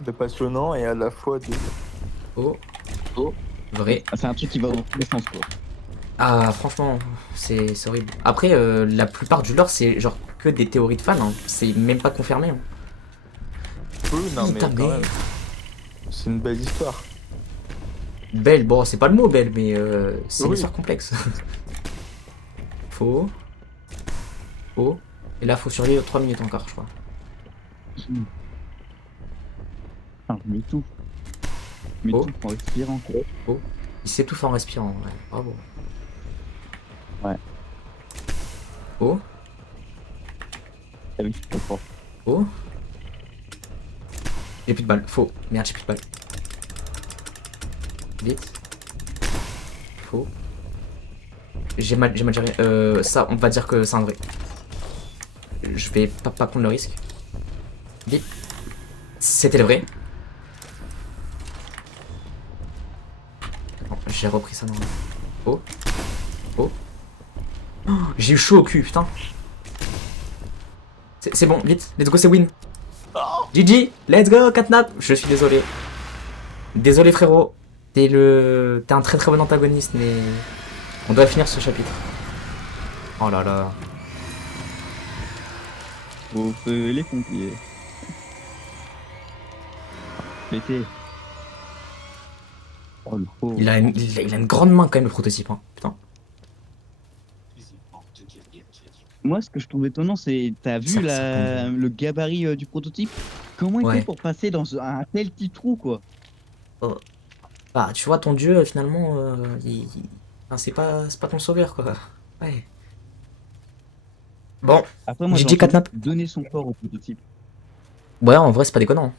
De passionnant et à la fois de... Oh. Oh. Vrai. Ah, c'est un truc qui va dans tous les sens, quoi. Ah, franchement, c'est horrible. Après, la plupart du lore, c'est genre que des théories de fans. Hein. C'est même pas confirmé. Hein. Oui, non mais Putain, quand mais- même. C'est une belle histoire. Belle, bon, c'est pas le mot belle, mais c'est une Oui. histoire complexe. Faux. Faux. Et là, faut survivre 3 minutes encore, je crois. Enfin, mais tout. Mais Oh. tout en respirant, quoi. Il s'étouffe en respirant, ouais. Bravo. Ouais. Oh. Ah oui, je comprends. Oh. J'ai plus de balles. Faux. Merde, j'ai plus de balles. Vite. Faux. J'ai mal géré. Ça, on va dire que c'est un vrai. Je vais pas prendre le risque. Vite. C'était le vrai. Bon, j'ai repris ça normalement. Oh. Oh. Oh, j'ai eu chaud au cul, putain. C'est bon, vite. Let's go, c'est win. GG, let's go, Catnap. Je suis désolé. Désolé, frérot. T'es un très très bon antagoniste, mais on doit finir ce chapitre. Oh là là. Au feu les pompiers. L'été. Oh, le pauvre. Il a une grande main quand même, le prototype. Hein. Putain. Moi, ce que je trouve étonnant, c'est... T'as vu le gabarit du prototype? Comment il Ouais. fait pour passer dans un tel petit trou, quoi? Bah, tu vois, ton dieu, finalement, enfin, c'est pas ton sauveur, quoi. Ouais. Bon, Après, moi, j'ai j'ai dit entendu Catnap. donner son corps au prototype. Ouais, en vrai, c'est pas déconnant.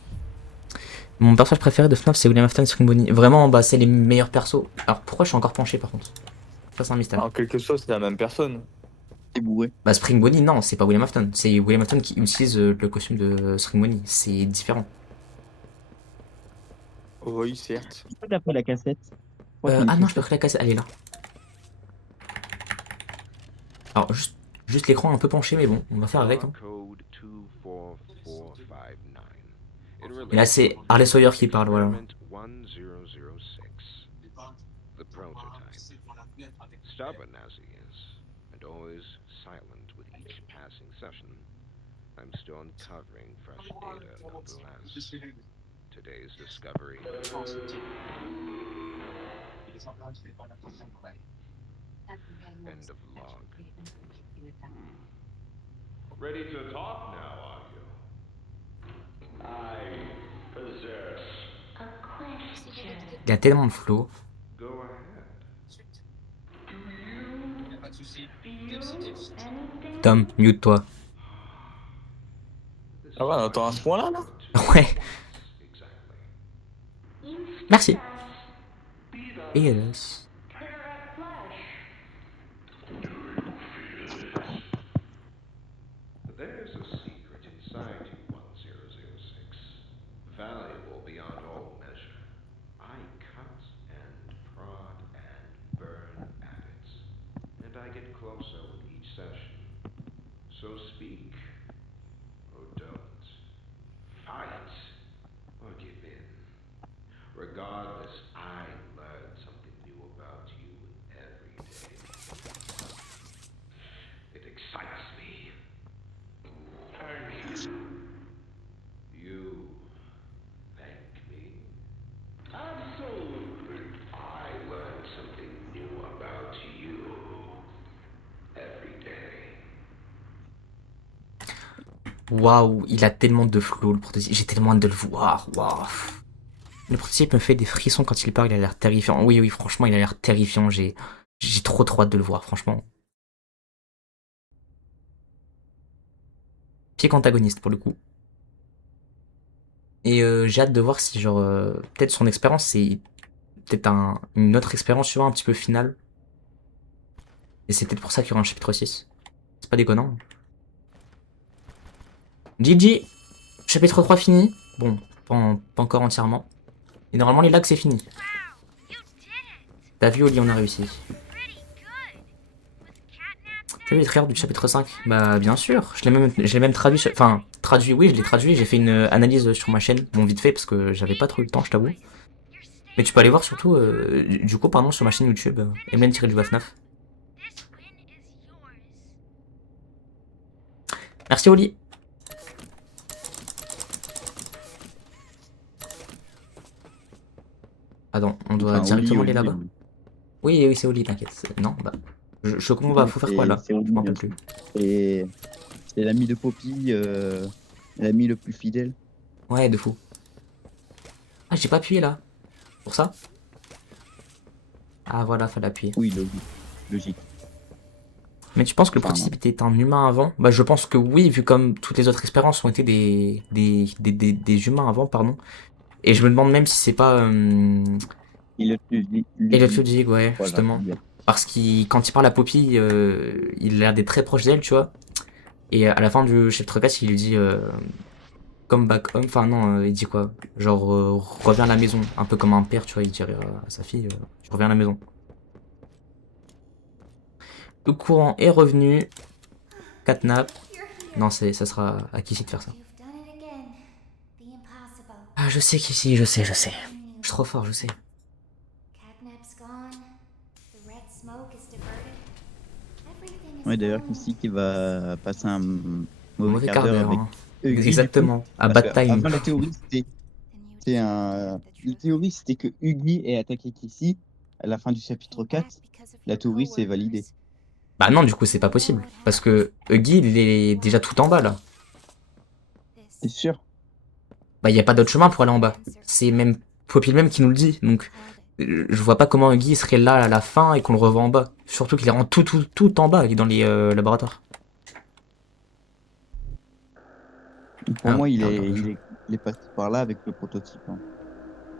Mon personnage préféré de FNAF, c'est William Afton et Spring Bonnie. Vraiment, bah, c'est les meilleurs persos. Alors, pourquoi je suis encore penché, par contre? Ça, c'est un mystère. En quelque chose, c'est la même personne. C'est bourré. Bah, Spring Bonnie, non, c'est pas William Afton. C'est William Afton qui utilise le costume de Spring Bonnie. C'est différent. Oui, certes. Pourquoi t'as pris la cassette? Pourquoi t'as Ah une non, je peux cassette? créer la cassette. Elle est là. Alors, juste l'écran un peu penché, mais bon, on va faire avec. Hein. Code 24459. Et là, c'est Harley Sawyer qui parle, voilà. Experiment 1006. The prototype. Stubborn as he is, and always silent with each passing session, I'm still uncovering fresh data nonetheless. Today's discovery. End of log. Ready to talk now, are you? I possess. A question. Il a tellement de flow. Go ahead. Feel anything? Tom, mute-toi. Ah ouais, on attend à ce point-là, là? Ouais, merci. Yes. There's a secret inside you, 1006. Valuable beyond all measure. I cut and prod and burn at it. And I get closer with each session. So speak. Or don't. Fight. Or give in. Regardless, I learn something new about you every day. It excites me. Thank you. You thank me? Absolutely. I learn something new about you every day. Waouh, il a tellement de flow le prototype. J'ai tellement hâte de le voir. Waouh. Le prototype me fait des frissons quand il parle. Il a l'air terrifiant. Oui, oui, franchement, il a l'air terrifiant. J'ai trop hâte de le voir, franchement. Pied antagoniste pour le coup. Et j'ai hâte de voir si, genre, peut-être son expérience, c'est peut-être une autre expérience, tu vois, un petit peu finale. Et c'est peut-être pour ça qu'il y aura un chapitre 6. C'est pas déconnant. GG! Chapitre 3 fini. Bon, pas encore entièrement. Et normalement, les lags, c'est fini. T'as vu, Oli, on a réussi. T'as vu les trailers du chapitre 5? Bah, bien sûr. Je l'ai même traduit. Enfin, traduit, oui, je l'ai traduit. J'ai fait une analyse sur ma chaîne. Bon, vite fait, parce que j'avais pas trop eu le temps, je t'avoue. Mais tu peux aller voir surtout, du coup, pardon, sur ma chaîne YouTube, Emlen-du-9. Merci, Oli. Attends, on doit Enfin, directement aller Oli, là-bas. Oui, oui, c'est Oli, t'inquiète. Non, bah. Je comprends pas, faut faire quoi là? C'est Je Oli, m'en rappelle plus. Et c'est l'ami de Poppy, l'ami le plus fidèle. Ouais, de fou. Ah, j'ai pas appuyé là. Pour ça? Ah, voilà, fallait appuyer. Oui, logique. Mais tu penses que le Enfin, prototype était un humain avant? Bah, je pense que oui, vu comme toutes les autres expériences ont été des humains avant, pardon. Et je me demande même si c'est pas. Il est plus Elliot Ludwig, ouais, voilà. justement. Parce qu'il, quand il parle à Poppy, il a l'air d'être très proche d'elle, tu vois. Et à la fin du chapitre 4, il lui dit come back home. Enfin, non, il dit quoi? Genre, reviens à la maison. Un peu comme un père, tu vois, il dirait à sa fille tu reviens à la maison. Le courant est revenu. Catnap. Non, ça sera à Kissy de faire ça. You've done it again. The impossible. Ah, je sais Kissy, je sais. Je suis trop fort, je sais. Catnap's gone. The red smoke is diverted. Everything is Ouais, d'ailleurs, gone. ici qui va passer un Mauvais quart d'heure. avec Hein. Huggy, Exactement, à parce bad que time. Avant, la théorie, c'était que Huggy ait attaqué Kissy à la fin du chapitre 4. La théorie s'est validée. Bah non, du coup, c'est pas possible. Parce que Huggy, il est déjà tout en bas là. C'est sûr. Bah, y a pas d'autre chemin pour aller en bas. C'est même Poppy même qui nous le dit. Donc, je vois pas comment Huggy serait là à la fin et qu'on le revoit en bas. Surtout qu'il est en tout en bas, il est dans les laboratoires. Pour moi, il attends, est passé par là avec le prototype. Hein.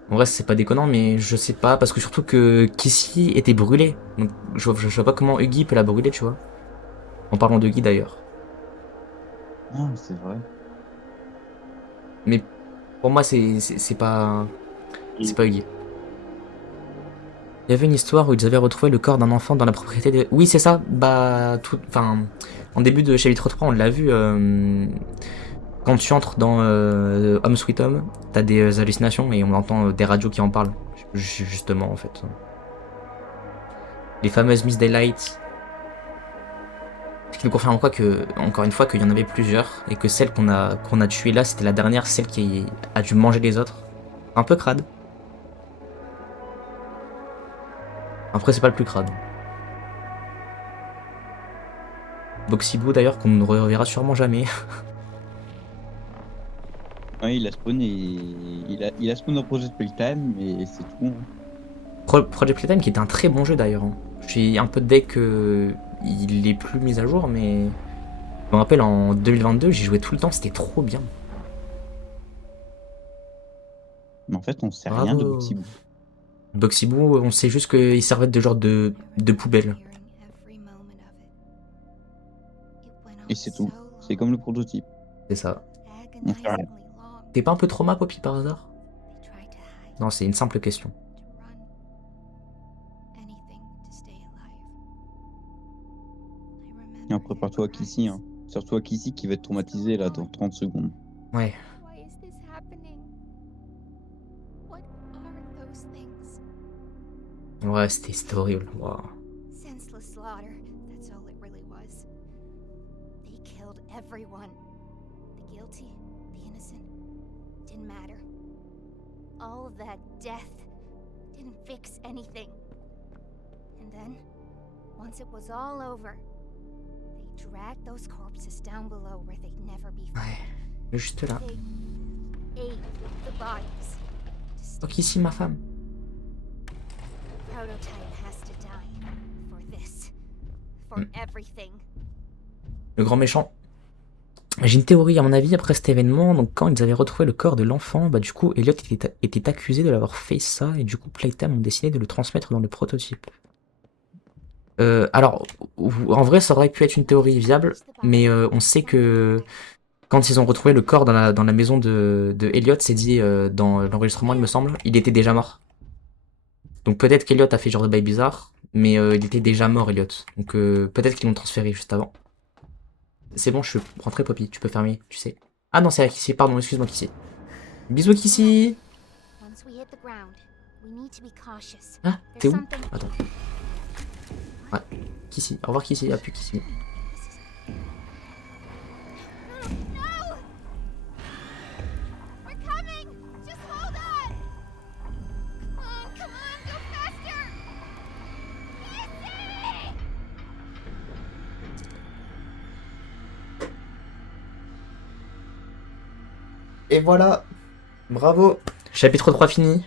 En vrai, c'est pas déconnant, mais je sais pas. Parce que surtout que Kissy était brûlée. Donc, je vois pas comment Huggy peut la brûler, tu vois. En parlant de Huggy d'ailleurs. Ah, c'est vrai. Mais pour moi, c'est pas. C'est pas Huggy. Il y avait une histoire où ils avaient retrouvé le corps d'un enfant dans la propriété de... Oui, c'est ça. Bah, enfin, en début de chapitre 3, on l'a vu. Quand tu entres dans Home Sweet Home, t'as des hallucinations et on entend des radios qui en parlent. Justement, en fait. Les fameuses Miss Daylight. Ce qui nous confirme encore une fois, qu'il y en avait plusieurs et que celle qu'on a tuée là, c'était la dernière, celle qui a dû manger les autres. Un peu crade. Après, c'est pas le plus crade. Boxy Blue d'ailleurs, qu'on ne reverra sûrement jamais. Ouais, il a spawn il a spawn dans Project Playtime et c'est tout. Project Playtime qui est un très bon jeu d'ailleurs. Hein. Je suis un peu deck il est plus mis à jour, mais Je me rappelle en 2022, j'y jouais tout le temps, c'était trop bien. Mais en fait, on sait rien de Bravo. Boxy. Boxyboo, on sait juste qu'il servait de genre de poubelle. Et c'est tout. C'est comme le prototype. C'est ça. On sait rien. T'es pas un peu trauma, Poppy, par hasard? Non, c'est une simple question. Et prépare-toi à Kissy, hein. Surtout à Kissy qui va être traumatisé là dans 30 secondes. Ouais. Why is this happening? What are those things? Ouais, c'était horrible. Wow. Senseless slaughter. That's all it really was. They killed everyone. The guilty, the innocent. Didn't matter. All of that death didn't fix anything. And then, once it was all over, they dragged those corpses down below where they'd never be found. Ouais. Juste là. They ate the bodies. to Ok, ici, ma femme. Prototype has to die for this, for everything. Le grand méchant. J'ai une théorie, à mon avis, après cet événement, donc quand ils avaient retrouvé le corps de l'enfant, bah du coup, Elliot était accusé de l'avoir fait ça, et du coup, Playtime ont décidé de le transmettre dans le prototype. Alors, en vrai, ça aurait pu être une théorie viable, mais on sait que quand ils ont retrouvé le corps dans la maison de Elliot, c'est dit dans l'enregistrement, il me semble, il était déjà mort. Donc peut-être qu'Elliot a fait genre de bail bizarre, mais il était déjà mort, Elliot. Donc peut-être qu'ils l'ont transféré juste avant. C'est bon, je suis rentré, Poppy, tu peux fermer, tu sais. Ah non, c'est à Kissy, pardon, excuse-moi, Kissy. Bisous, Kissy. Once we hit the ground, we need to be cautious. Ah, t'es There's où? something. Attends. Ouais, Kissy, au revoir, Kissy, à plus, Kissy. No! We're coming! Just hold on! Come on, go faster! Kissy! Et voilà, bravo. Chapitre 3 fini,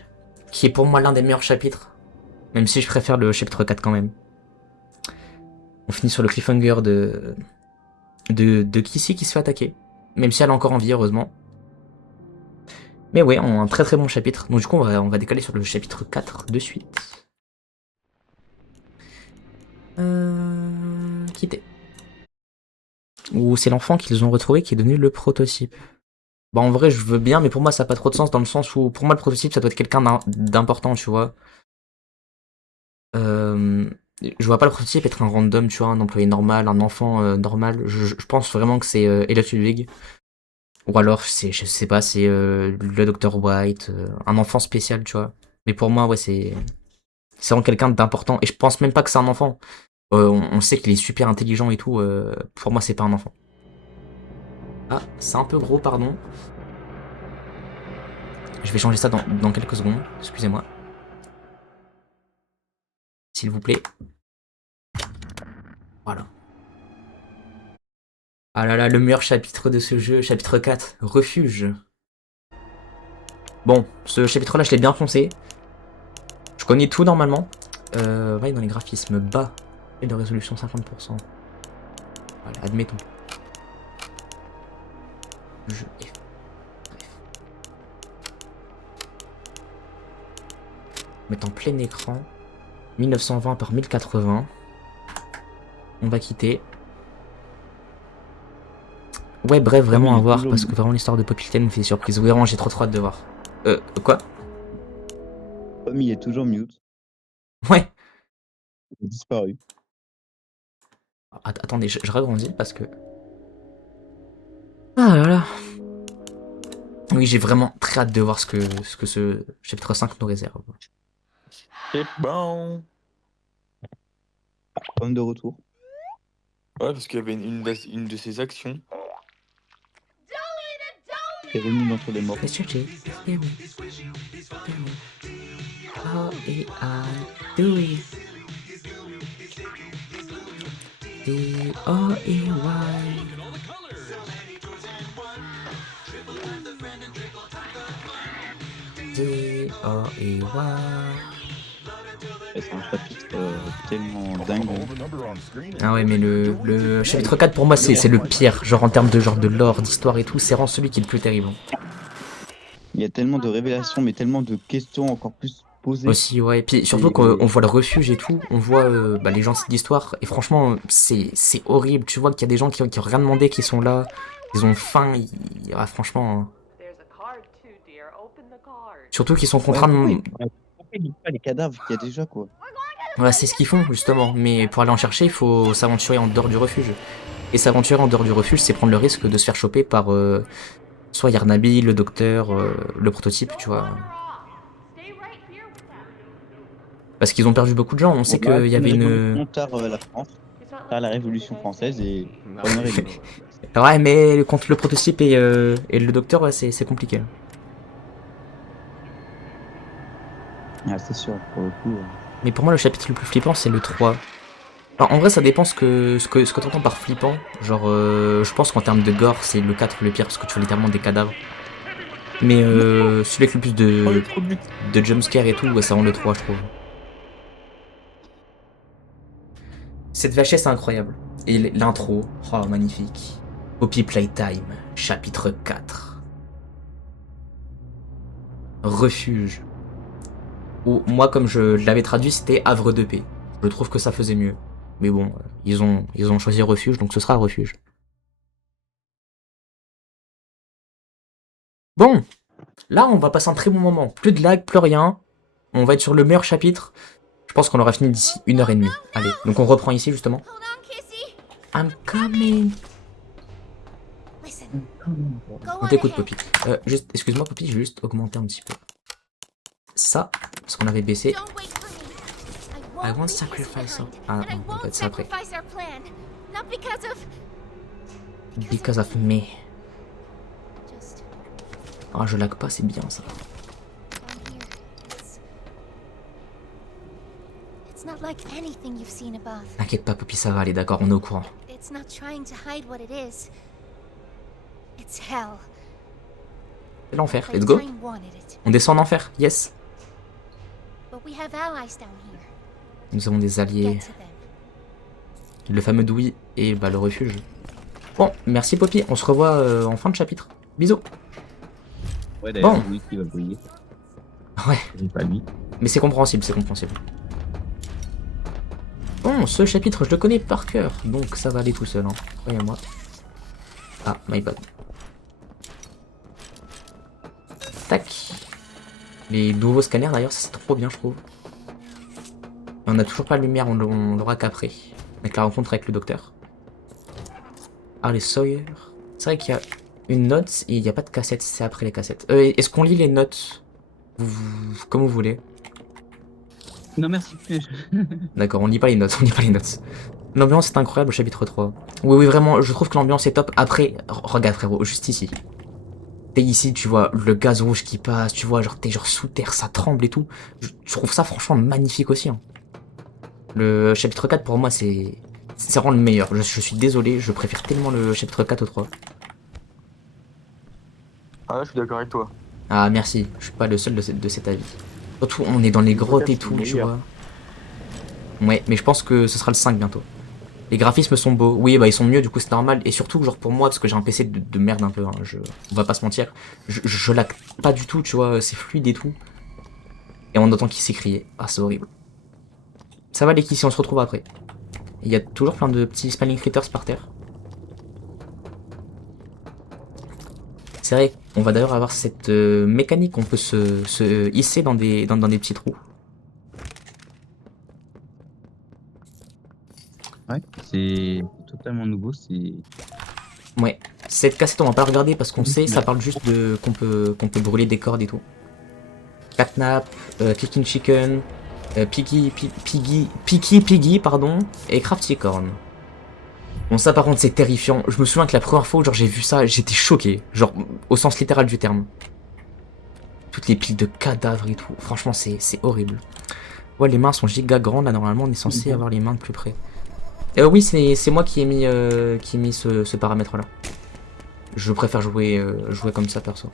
qui est pour moi l'un des meilleurs chapitres, même si je préfère le chapitre 4 quand même. On finit sur le cliffhanger de Kissy qui se fait attaquer, même si elle a encore envie, heureusement. Mais ouais, un très très bon chapitre. Donc du coup, on va décaler sur le chapitre 4 de suite. Quitter. Où c'est l'enfant qu'ils ont retrouvé qui est devenu le prototype. Bah en vrai je veux bien, mais pour moi ça n'a pas trop de sens dans le sens où pour moi le prototype ça doit être quelqu'un d'important, tu vois. Je vois pas le prototype être un random, tu vois, un employé normal, un enfant normal. Je pense vraiment que c'est Elliot Ludwig. Ou alors je sais pas, c'est le Dr White, un enfant spécial, tu vois. Mais pour moi ouais c'est vraiment quelqu'un d'important. Et je pense même pas que c'est un enfant. On sait qu'il est super intelligent et tout. Pour moi c'est pas un enfant. Ah, c'est un peu gros, pardon. Je vais changer ça dans quelques secondes. Excusez-moi. S'il vous plaît. Voilà. Ah là là, le meilleur chapitre de ce jeu, chapitre 4, Refuge. Bon, ce chapitre-là, je l'ai bien foncé. Je connais tout normalement. Ouais, dans les graphismes bas et de résolution 50%. Voilà, admettons. Jeu F. Mettre en plein écran. 1920 par 1080. On va quitter. Ouais, bref, vraiment à voir, parce que vraiment l'histoire de Poppyten me fait surprise. Vraiment, j'ai trop hâte de voir. Quoi? Tommy est toujours mute. Ouais. Il a disparu. Attendez, je ragrandis parce que... Ah là là. Oui, j'ai vraiment très hâte de voir ce que ce chapitre 5 nous réserve. C'est bon. Pomme de retour. Ouais, parce qu'il y avait une de ses actions. C'est revenu d'entre les morts. Mr. J, hear me. How I do it. D-O-E-Y. D-O-E-Y. C'est un chapitre tellement dingue. Ah ouais, mais le chapitre 4 pour moi c'est le pire. Genre en termes de lore, d'histoire et tout, c'est vraiment celui qui est le plus terrible. Il y a tellement de révélations, mais tellement de questions encore plus posées. Aussi, ouais. Et puis surtout Et- quand on voit le refuge et tout, on voit les gens de l'histoire. Et franchement, c'est horrible. Tu vois qu'il y a des gens qui ont rien demandé, qui sont là. Ils ont faim. Ah, franchement. Surtout qu'ils sont contraints de. Les cadavres qu'il y a déjà, quoi. Ouais, c'est ce qu'ils font justement. Mais pour aller en chercher, il faut s'aventurer en dehors du refuge. Et s'aventurer en dehors du refuge, c'est prendre le risque de se faire choper par soit Yarnaby, le docteur, le prototype, tu vois. Parce qu'ils ont perdu beaucoup de gens. On sait qu'il y avait une. Tard la France, tard la Révolution française et on est réglé. Ouais, mais contre le prototype et le docteur, ouais, c'est compliqué. Ah, c'est sûr, pour le coup. Mais pour moi, le chapitre le plus flippant, c'est le 3. Alors, en vrai, ça dépend ce que t'entends par flippant. Genre, je pense qu'en termes de gore, c'est le 4 le pire, parce que tu vois littéralement des cadavres. Mais celui avec le plus de jumpscare et tout, ouais, ça rend le 3, je trouve. Cette VHS est incroyable. Et l'intro, oh, magnifique. Poppy Playtime, chapitre 4. Refuge. Ou moi, comme je l'avais traduit, c'était havre de paix. Je trouve que ça faisait mieux. Mais bon, ils ont choisi refuge, donc ce sera refuge. Bon, là on va passer un très bon moment. Plus de lag, plus rien. On va être sur le meilleur chapitre. Je pense qu'on aura fini d'ici 1h30. Allez, donc on reprend ici justement. Hold on, Kissy. I'm coming. Listen. On Go t'écoute, on ahead. Poppy. Juste, excuse-moi, Poppy, je vais juste augmenter un petit peu. Ça, parce qu'on avait baissé. Don't wait for me. I won't won't leave Kissy sacrifice her. behind, Ah and I non, on va won't mettre ça après. sacrifice our plan. Not because of. Because of me. Just Ah, je lag pas, c'est bien ça. down here. It's not like anything you've seen above. T'inquiète pas, Poppy, ça va aller, d'accord, on est au courant. It's not trying to hide what it is. It's hell. C'est l'enfer, let's go. Playtime wanted it, On descend en enfer, yes. but we have allies down here. Nous avons des alliés. Get to them. Le fameux Dewey et le refuge. Bon, merci Poppy, on se revoit en fin de chapitre. Bisous. Ouais, d'ailleurs, Bon. oui, qui va briller. Ouais, C'est pas lui. mais c'est compréhensible, c'est compréhensible. Bon, ce chapitre, je le connais par cœur, donc ça va aller tout seul, hein. Croyez-moi. Ah, my bad. Tac. Les nouveaux scanners d'ailleurs, ça c'est trop bien, je trouve. Et on a toujours pas la lumière, on l'aura qu'après. Avec la rencontre avec le docteur. Ah, les Sawyer. C'est vrai qu'il y a une note et il n'y a pas de cassette, c'est après les cassettes. Est-ce qu'on lit les notes comme vous voulez? Non, merci. D'accord, on lit pas les notes, on lit pas les notes. L'ambiance est incroyable au chapitre 3. Oui, oui, vraiment, je trouve que l'ambiance est top. Après, regarde frérot, juste ici. T'es ici, tu vois le gaz rouge qui passe, tu vois, genre t'es genre sous terre, ça tremble et tout. Je trouve ça franchement magnifique aussi. Hein. Le chapitre 4 pour moi c'est vraiment le meilleur. Je suis désolé, je préfère tellement le chapitre 4 au 3. Ah, je suis d'accord avec toi. Ah merci, je suis pas le seul de cet avis. Surtout on est dans les grottes et tout, tu vois. Ouais, mais je pense que ce sera le 5 bientôt. Les graphismes sont beaux, oui bah ils sont mieux du coup c'est normal. Et surtout genre pour moi, parce que j'ai un PC de merde un peu, hein, on va pas se mentir. Je lag pas du tout, tu vois, c'est fluide et tout. Et on entend qui s'écrier, ah c'est horrible. Ça va les kills si on se retrouve après. Il y a toujours plein de petits spawning critters par terre. C'est vrai, on va d'ailleurs avoir cette mécanique, on peut se hisser dans des petits trous. Ouais, c'est totalement nouveau, c'est... Ouais, cette cassette on va pas la regarder parce qu'on sait, ça parle juste de qu'on peut brûler des cordes et tout. Catnap, Kicking Chicken, Piggy, pardon, et Crafty Corn. Bon ça par contre c'est terrifiant, je me souviens que la première fois où genre j'ai vu ça, j'étais choqué, genre au sens littéral du terme. Toutes les piles de cadavres et tout, franchement c'est horrible. Ouais les mains sont giga grandes là, normalement on est censé avoir les mains de plus près. Oui c'est moi qui ai mis ce paramètre là. Je préfère jouer comme ça perso.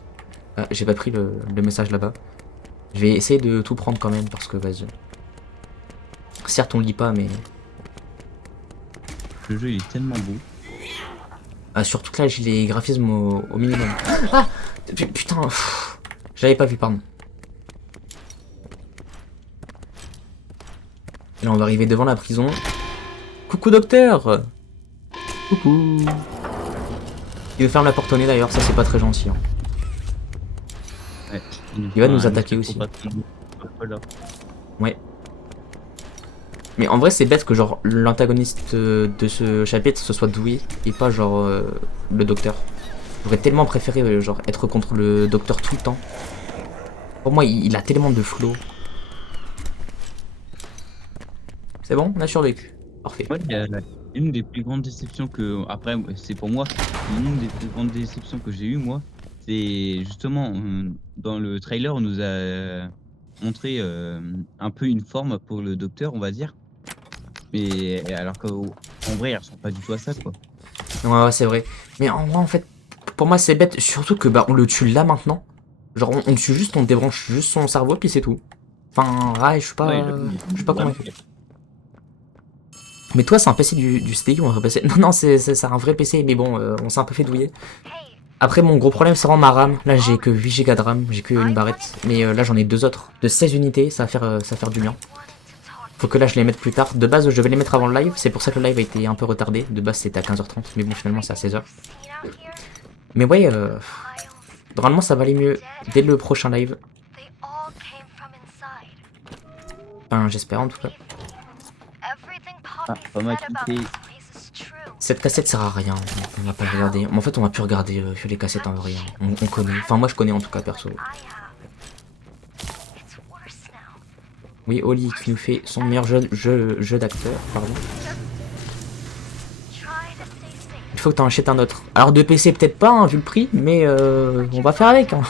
Ah, j'ai pas pris le message là-bas. Je vais essayer de tout prendre quand même parce que vas-y. Certes, on lit pas, mais Le jeu il est tellement beau. surtout que là, j'ai les graphismes au minimum. Ah putain, j'avais pas vu, pardon. Et là, on va arriver devant la prison. Coucou, docteur. Coucou. Il veut fermer la porte au nez d'ailleurs, ça c'est pas très gentil. Hein. Ouais. Il va nous attaquer aussi. Ouais. Mais en vrai, c'est bête que genre l'antagoniste de ce chapitre ce soit Dewey et pas genre le docteur. J'aurais tellement préféré genre être contre le docteur tout le temps. Pour moi, il a tellement de flow. C'est bon, on a survécu. Parfait. Ouais, une des plus grandes déceptions que, après, c'est pour moi, une des plus grandes déceptions que j'ai eues, moi, c'est justement, dans le trailer, on nous a montré un peu une forme pour le docteur, on va dire. Mais alors qu'en vrai, il ressemble pas du tout à ça, quoi. Ouais, c'est vrai. Mais en vrai, en fait, pour moi, c'est bête. Surtout que bah on le tue là maintenant. Genre, on le tue juste, on débranche juste son cerveau, puis c'est tout. Enfin, ouais, je suis pas, Ouais, je suis pas convaincu. Mais toi, c'est un PC du CDI ou un vrai PC? Non, non, c'est un vrai PC, mais bon, on s'est un peu fait douiller. Après, mon gros problème, c'est vraiment ma RAM. Là, j'ai que 8 Go de RAM, j'ai que une barrette. Mais là, j'en ai 2 autres. De 16 unités, ça va faire du bien. Faut que là, je les mette plus tard. De base, je devais les mettre avant le live. C'est pour ça que le live a été un peu retardé. De base, c'était à 15h30. Mais bon, finalement, c'est à 16h. Mais ouais, normalement, ça va aller mieux dès le prochain live. Enfin, j'espère en tout cas. Ah, pas mal quitté. Cette cassette sert à rien, on va pas le regarder. En fait, on va plus regarder les cassettes en vrai. On connaît. Enfin, moi je connais en tout cas perso. Oui, Oli qui nous fait son meilleur jeu d'acteur, pardon. Il faut que t'en achètes un autre. Alors de PC peut-être pas, hein, vu le prix, mais on va faire avec. Hein.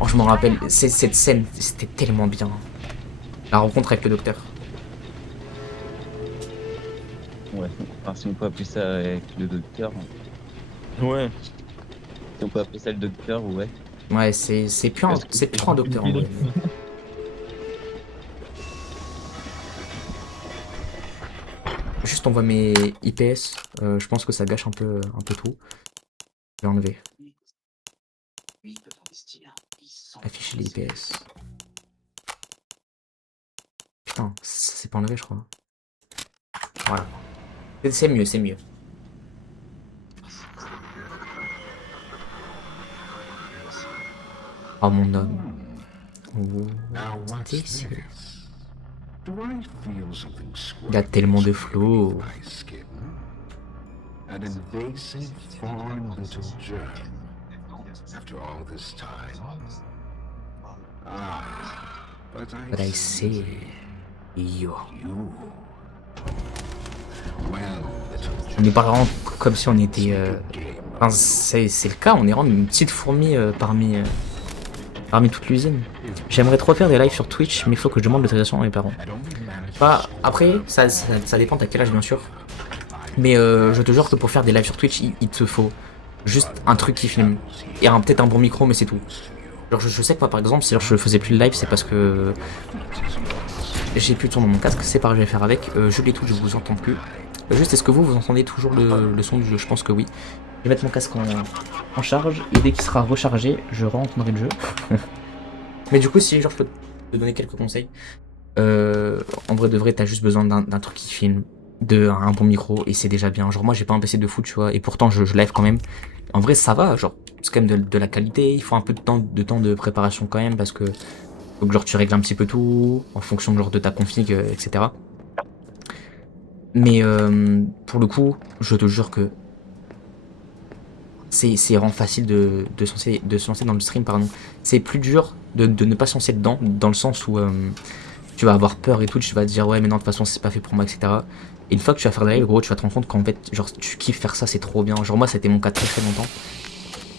Oh, je m'en rappelle, cette scène, c'était tellement bien. La rencontre avec le docteur. Ouais, enfin, si on peut appeler ça avec le docteur. Ouais. Si on peut appeler ça le docteur, ouais. Ouais, c'est plus un docteur en vrai. Juste on voit mes IPS, je pense que ça gâche un peu tout. Je vais enlever. Afficher les IPS. Putain, ça s'est pas enlevé je crois. Voilà. C'est mieux, c'est mieux. Oh mon homme. Oh. Il y a tellement de flow. An invasive foreign little germ. After all this time. But I say, yo. On nous parle vraiment comme si on était. Enfin, c'est le cas, on est vraiment une petite fourmi parmi toute l'usine. J'aimerais trop faire des lives sur Twitch, mais il faut que je demande l'autorisation à mes parents. Bah, après, ça dépend à quel âge bien sûr. Mais je te jure que pour faire des lives sur Twitch, il te faut juste un truc qui filme. Et peut-être un bon micro, mais c'est tout. Genre je sais que moi par exemple, si je faisais plus le live, c'est parce que j'ai plus de son dans mon casque, c'est pas grave, je vais faire avec. Je l'ai tout, je vous entends plus. Juste, est-ce que vous entendez toujours le son du jeu? Je pense que oui. Je vais mettre mon casque en charge, et dès qu'il sera rechargé, je re-entendrai le jeu. Mais du coup, si genre je peux te donner quelques conseils, en vrai de vrai, t'as juste besoin d'un truc qui filme, un bon micro, et c'est déjà bien. Genre moi j'ai pas un PC de foot, tu vois, et pourtant je live quand même. En vrai ça va, genre c'est quand même de la qualité, il faut un peu de temps de préparation quand même, parce que faut que genre tu règles un petit peu tout, en fonction de, genre, de ta config, etc. Mais pour le coup, je te jure que c'est vraiment facile de se lancer dans le stream, pardon. C'est plus dur de ne pas se lancer dedans, dans le sens où tu vas avoir peur et tout, tu vas te dire ouais mais non de toute façon c'est pas fait pour moi, etc. Et une fois que tu vas faire des lives, gros, tu vas te rendre compte qu'en fait genre tu kiffes faire ça, c'est trop bien. Genre moi c'était mon cas très longtemps.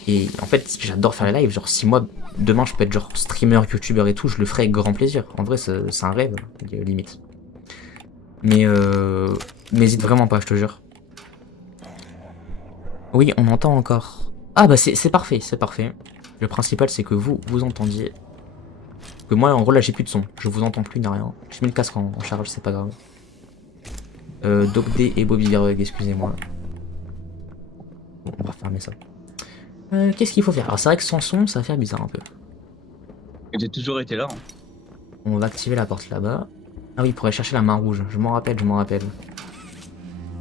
Et en fait j'adore faire les lives, genre si moi demain je peux être genre streamer, youtubeur et tout, je le ferai avec grand plaisir. En vrai c'est un rêve, limite. Mais n'hésite vraiment pas, je te jure. Oui, on entend encore. Ah bah c'est parfait, c'est parfait. Le principal c'est que vous entendiez. Parce que moi, en gros, là, j'ai plus de son. Je vous entends plus ni rien. J'ai mis le casque en charge, c'est pas grave. Doc D et Bobby Garrug, excusez-moi. Bon, on va fermer ça. Qu'est-ce qu'il faut faire? Alors, c'est vrai que sans son, ça va faire bizarre un peu. J'ai toujours été là. Hein. On va activer la porte là-bas. Ah oui, pour aller chercher la main rouge. Je m'en rappelle, je m'en rappelle.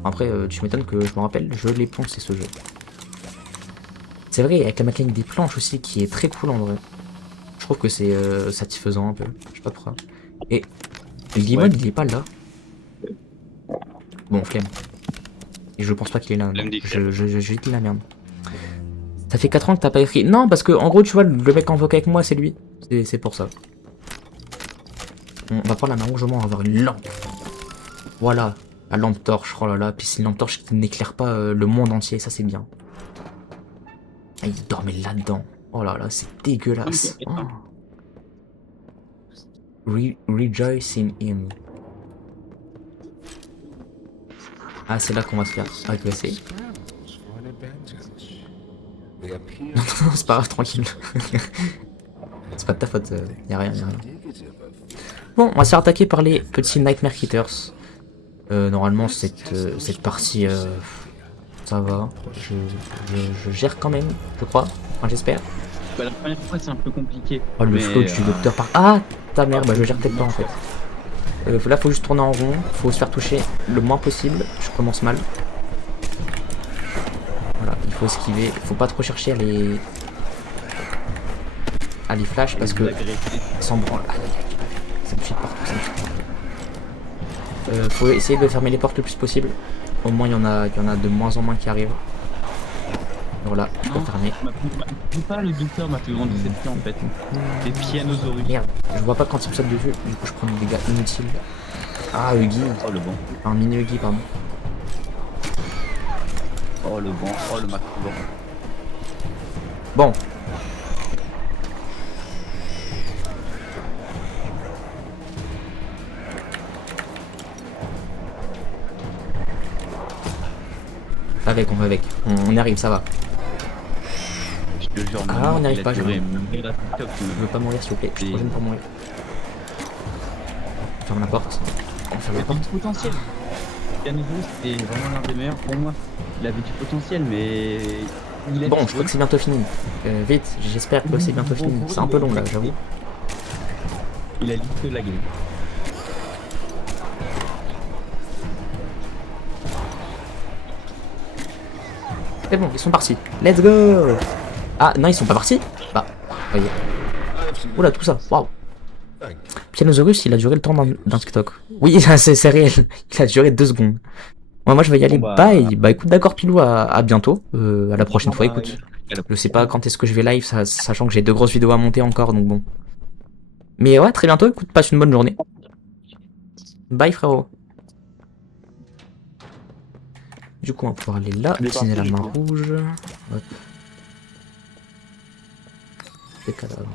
Après, tu m'étonnes que je m'en rappelle, je l'ai poncé ce jeu. C'est vrai, avec la mécanique des planches aussi, qui est très cool en vrai. Je trouve que c'est satisfaisant un peu. Je sais pas pourquoi. Et le Guimon, il est pas là. Bon, flemme. Et je pense pas qu'il est là. Flemme des Je dis la merde. Ça fait 4 ans que t'as pas écrit. Non, parce que en gros, tu vois, le mec en vocal avec moi, c'est lui. C'est pour ça. On va prendre la main rouge, au moins, on va avoir une lampe. Voilà, la lampe torche. Oh là là, puis c'est une lampe torche qui n'éclaire pas le monde entier, ça c'est bien. Ah, il dormait là-dedans. Oh là là, c'est dégueulasse. Oh. Rejoice in him. Ah, c'est là qu'on va se faire agresser. Non, c'est pas grave, tranquille. C'est pas de ta faute, y'a rien, y'a rien. Bon, on va se faire attaquer par les petits Nightmare Eaters. Normalement, cette partie, ça va. Je gère quand même, je crois. Enfin, j'espère. Bah, la première fois, c'est un peu compliqué. Oh, le flow du docteur par... Ah, ta mère, bah je gère peut-être pas en fait. Là, faut juste tourner en rond. Faut se faire toucher le moins possible. Je commence mal. Voilà, il faut esquiver. Faut pas trop chercher à les flash parce que sans branle. Ça me suit partout, ça me suit partout. Faut essayer de fermer les portes le plus possible. Au moins, il y en a de moins en moins qui arrivent. Voilà, je peux fermer. Pas le docteur m'a fait grande déception en fait. Des Pianosaurus. Merde, je vois pas quand il me saute dessus. Du coup, je prends des dégâts inutiles. Ah, Huggy. Oh le bon. Un mini Huggy, pardon. Oh le bon. Oh le macro bon. Bon. On va avec. On y arrive, ça va. Je te jure, Ah, on n'y arrive pas, je je veux pas mourir s'il vous plaît, je suis trop jeune pour mourir. On ferme la porte. On ferme la porte. Du potentiel. Pianosaurus c'était vraiment l'un des meilleurs pour moi. Il avait du potentiel mais... Bon, je crois que c'est bientôt fini. Vite, j'espère que c'est bientôt fini. C'est un peu long là, j'avoue. Il a limité la game. C'est bon, ils sont partis. Let's go. Ah non, ils sont pas partis. Bah, voyez. Oula, tout ça. Waouh. Pianosaurus, il a duré le temps d'un TikTok. Oui, c'est réel. Il a duré 2 secondes. Moi, je vais y aller. Bon, Bye. Bah, écoute, d'accord, Pilou, à bientôt. À la prochaine fois, écoute. Je sais pas quand est-ce que je vais live, sachant que j'ai 2 grosses vidéos à monter encore, donc bon. Mais ouais, très bientôt. Écoute, passe une bonne journée. Bye, frérot. Du coup, on va pouvoir aller là, utiliser la main rouge. Hop. Des cadavres.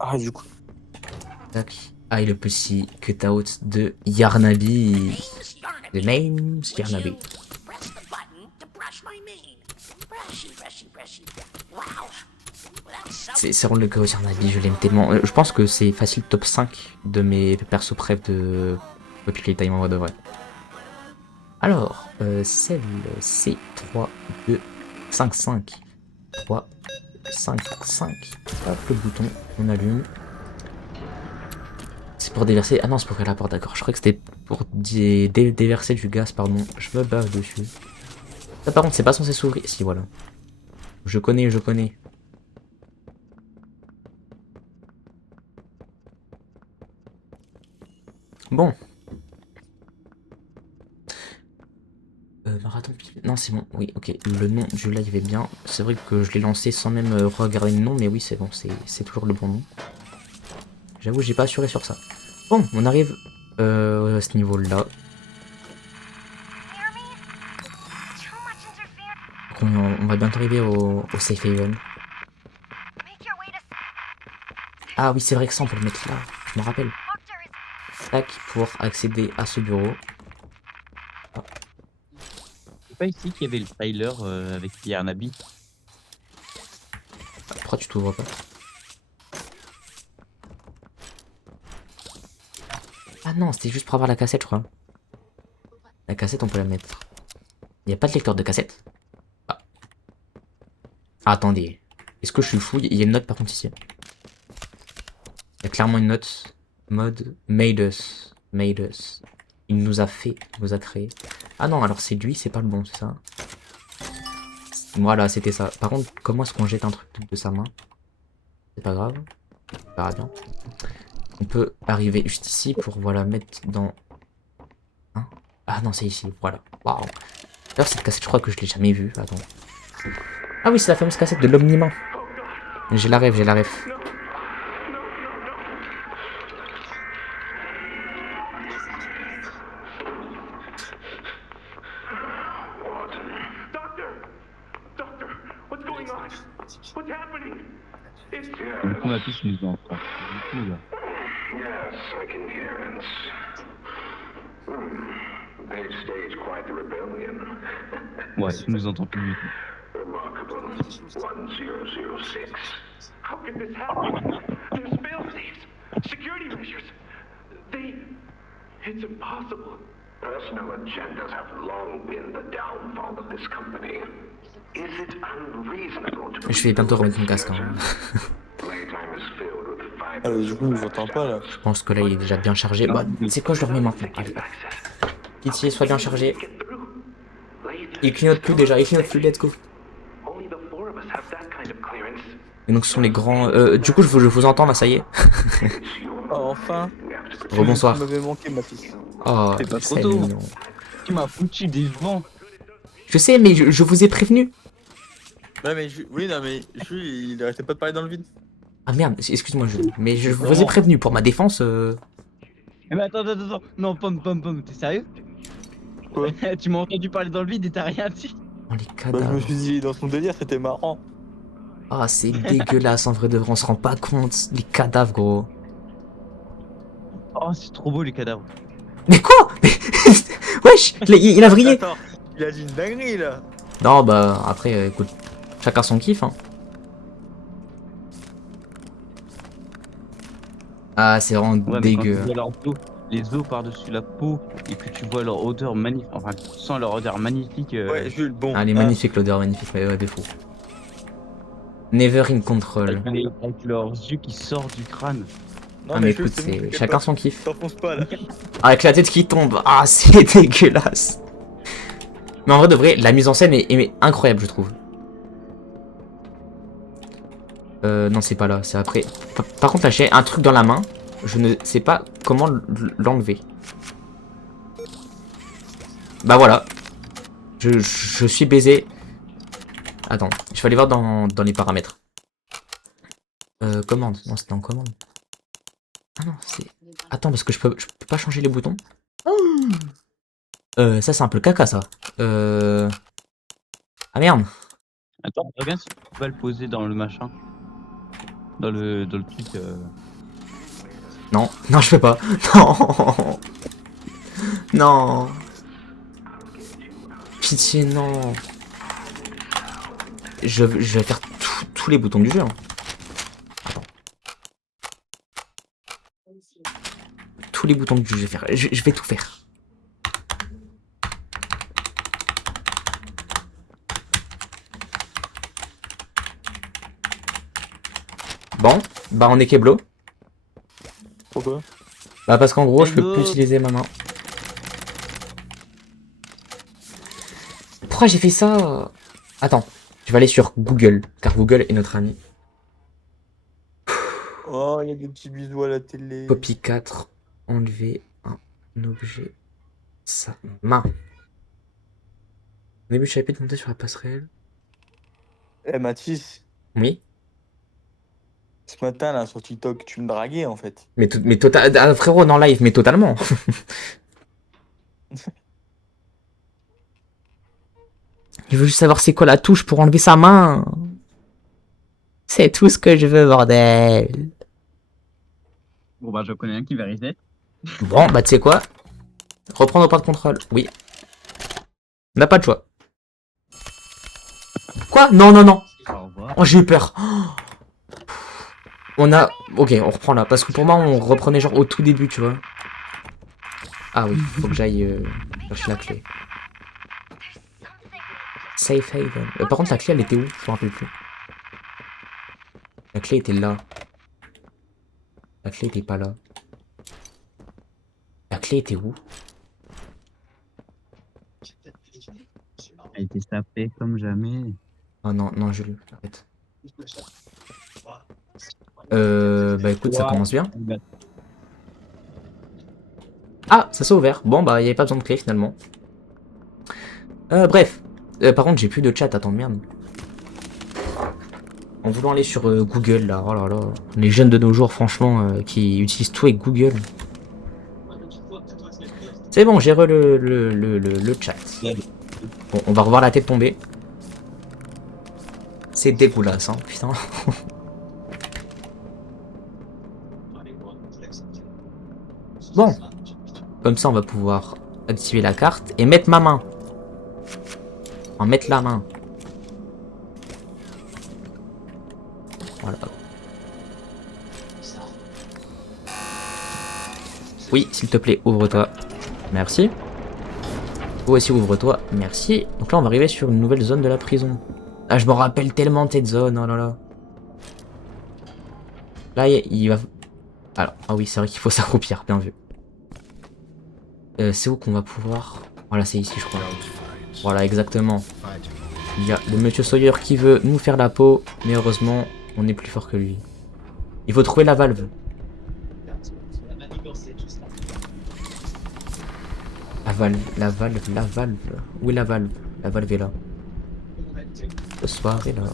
Ah, du coup. Tac. Ah, et le petit cut-out de Yarnaby. The name's Yarnaby. C'est vraiment le gros Yarnaby, je l'aime tellement. Je pense que c'est facile top 5 de mes persos préf de Poppy Playtime en vrai de vrai. Alors, celle C 3, 2, 5, 5. 3, 5, 5. Hop, le bouton, on allume. C'est pour déverser. Ah non, c'est pour ouvrir la porte, d'accord. Je croyais que c'était pour déverser du gaz, pardon. Je me bave dessus. Ça, par contre, c'est pas censé s'ouvrir. Si, voilà. Je connais, je connais. Bon. Marathon. Non, c'est bon. Oui, ok. Le nom du live est bien. C'est vrai que je l'ai lancé sans même regarder le nom, mais oui, c'est bon. C'est toujours le bon nom. J'avoue, j'ai pas assuré sur ça. Bon, on arrive à ce niveau-là. On va bientôt arriver au safe haven. Ah oui, c'est vrai que ça, on peut le mettre là. Je me rappelle. Tac, pour accéder à ce bureau. C'est pas ici qu'il y avait le trailer avec Yarnaby. Pourquoi tu t'ouvres pas? Ah non, c'était juste pour avoir la cassette, je crois. La cassette, on peut la mettre. Il n'y a pas de lecteur de cassette? Ah. Ah, attendez. Est-ce que je suis fou? Il y a une note par contre ici. Il y a clairement une note. Mode made us. Made us. Il nous a fait. Il nous a créé. Ah non, alors c'est lui, c'est pas le bon, c'est ça? Voilà, c'était ça. Par contre, comment est-ce qu'on jette un truc de sa main? C'est pas grave. On verra bien. On peut arriver juste ici pour voilà mettre dans... Hein? Ah non, c'est ici, voilà. Waouh. D'ailleurs, cette cassette, je crois que je l'ai jamais vue. Attends. Ah oui, c'est la fameuse cassette de l'omnimain. J'ai la rêve, j'ai la rêve. On a tous les enfants. Du coup, là. Yes, I can hear it. They've staged quite the rebellion. Ouais, tu nous entends plus du tout. Remarkable. 1006. How could this happen? There's fail-safes, security measures. It's impossible. Personal agendas have long been the downfall of this company. Is it unreasonable to... Je vais bientôt remettre mon casque. Hein. Playtime is filled with Ah, mais du coup, je vous entends pas là. Je pense que là, il est déjà bien chargé. Bah, c'est quoi, je le remets maintenant. Allez. Pitié, sois bien chargé. Il clignote plus déjà, il clignote plus, let's go. Et donc ce sont les grands... du coup, je vous entends là, ça y est. Oh, enfin. Rebonsoir. Tu m'avais manqué, ma fille. Oh, C'est pas trop c'est tôt. mignon. Tu m'as foutu des vents. Je sais, mais je vous ai prévenu. Ouais, mais oui, non, mais il arrêtait pas de parler dans le vide. Ah merde, excuse-moi, mais je vous ai prévenu pour ma défense. Mais attends. Non, pomme, t'es sérieux? Quoi? Tu m'as entendu parler dans le vide et t'as rien dit? Oh, les Bah, je me cadavres. suis dit, dans son délire, c'était marrant. Ah, c'est dégueulasse en vrai de vrai, on se rend pas compte. Les cadavres, gros. Oh, c'est trop beau les cadavres. Mais quoi? Wesh, il a vrillé. Attends, il a dit une dinguerie là. Non, bah après, écoute, chacun son kiff. Hein. Ah, c'est vraiment Ouais, mais quand dégueu. tu vois leur dos, les os par-dessus la peau, et que tu vois leur odeur magnifique, enfin, tu sens leur odeur magnifique. Ouais, Jules, bon. Ah, elle est magnifique, l'odeur magnifique, ouais, de fou. Never in control. Avec leurs yeux qui sortent du crâne. Non, Ah, mais Jules, écoute, bon, c'est t'inquiète chacun pas. son kiff. T'enfonces pas là. Avec la tête qui tombe, ah, c'est dégueulasse. Mais en vrai de vrai, la mise en scène est incroyable, je trouve. Non, c'est pas là, c'est après. Par contre, là, j'ai un truc dans la main. Je ne sais pas comment l'enlever. Bah voilà. Je suis baisé. Attends, je vais aller voir dans les paramètres. Commande. Non, c'était en commande. Ah non, c'est... Attends, parce que je peux pas changer les boutons. Ça, c'est un peu caca, ça. Ah merde. Attends, regarde si tu vas le poser dans le machin. Dans le truc. Non, non, je peux pas. Non. Non. Pitié, non. Je vais faire tous les boutons du jeu. Hein. Attends. Tous les boutons du jeu, je vais faire. Je vais tout faire. Bon, bah on est Keblo. Pourquoi? Bah parce qu'en gros, je peux Keblo. plus utiliser ma main. Pourquoi j'ai fait ça? Attends, je vais aller sur Google, car Google est notre ami. Oh, il y a des petits bisous à la télé. Copie 4, enlever un objet, sa main. Au début du chapitre, monter sur la passerelle. Eh, Mathis, Oui, ce matin là sur TikTok, tu me draguais en fait. mais frérot, non live, mais totalement. Je veux juste savoir c'est quoi la touche pour enlever sa main. C'est tout ce que je veux, bordel. Bon bah je connais un qui va reset. Bon, bah tu sais quoi? Reprendre au point de contrôle, oui. On n'a pas de choix. Quoi? Non, non, non. Au revoir. Oh, j'ai eu peur. On a... Ok, on reprend là. Parce que pour moi, on reprenait genre au tout début, tu vois. Ah oui, faut que j'aille chercher la clé. Safe haven. Par contre, la clé, elle était où? Je me rappelle plus. La clé était là. La clé était pas là. La clé était où? A été sapé comme jamais. Oh non, non, Jules, arrête. Bah écoute, ça commence bien. Ah, ça s'est ouvert. Bon, bah, il n'y avait pas besoin de clé finalement. Bref. Par contre, j'ai plus de chat. Attends, merde. En voulant aller sur Google, là. Oh là là. Les jeunes de nos jours, franchement, qui utilisent tout avec Google. C'est bon, j'ai le chat. Bon, on va revoir la tête tomber. C'est dégueulasse, hein, putain. Bon. Comme ça, on va pouvoir activer la carte et mettre ma main. En mettre la main. Voilà. Oui, s'il te plaît, ouvre-toi. Merci. Toi aussi, ouvre-toi. Merci. Donc là, on va arriver sur une nouvelle zone de la prison. Ah, je me rappelle tellement de cette zone. Oh là là. Là, il va... Alors, ah oui, c'est vrai qu'il faut s'accroupir. Bien vu. C'est où qu'on va pouvoir... Voilà, c'est ici, je crois. Voilà, exactement. Il y a le monsieur Sawyer qui veut nous faire la peau. Mais heureusement, on est plus fort que lui. Il faut trouver la valve. La valve, la valve, la valve. Où est la valve? La valve est là. Ce soir est là.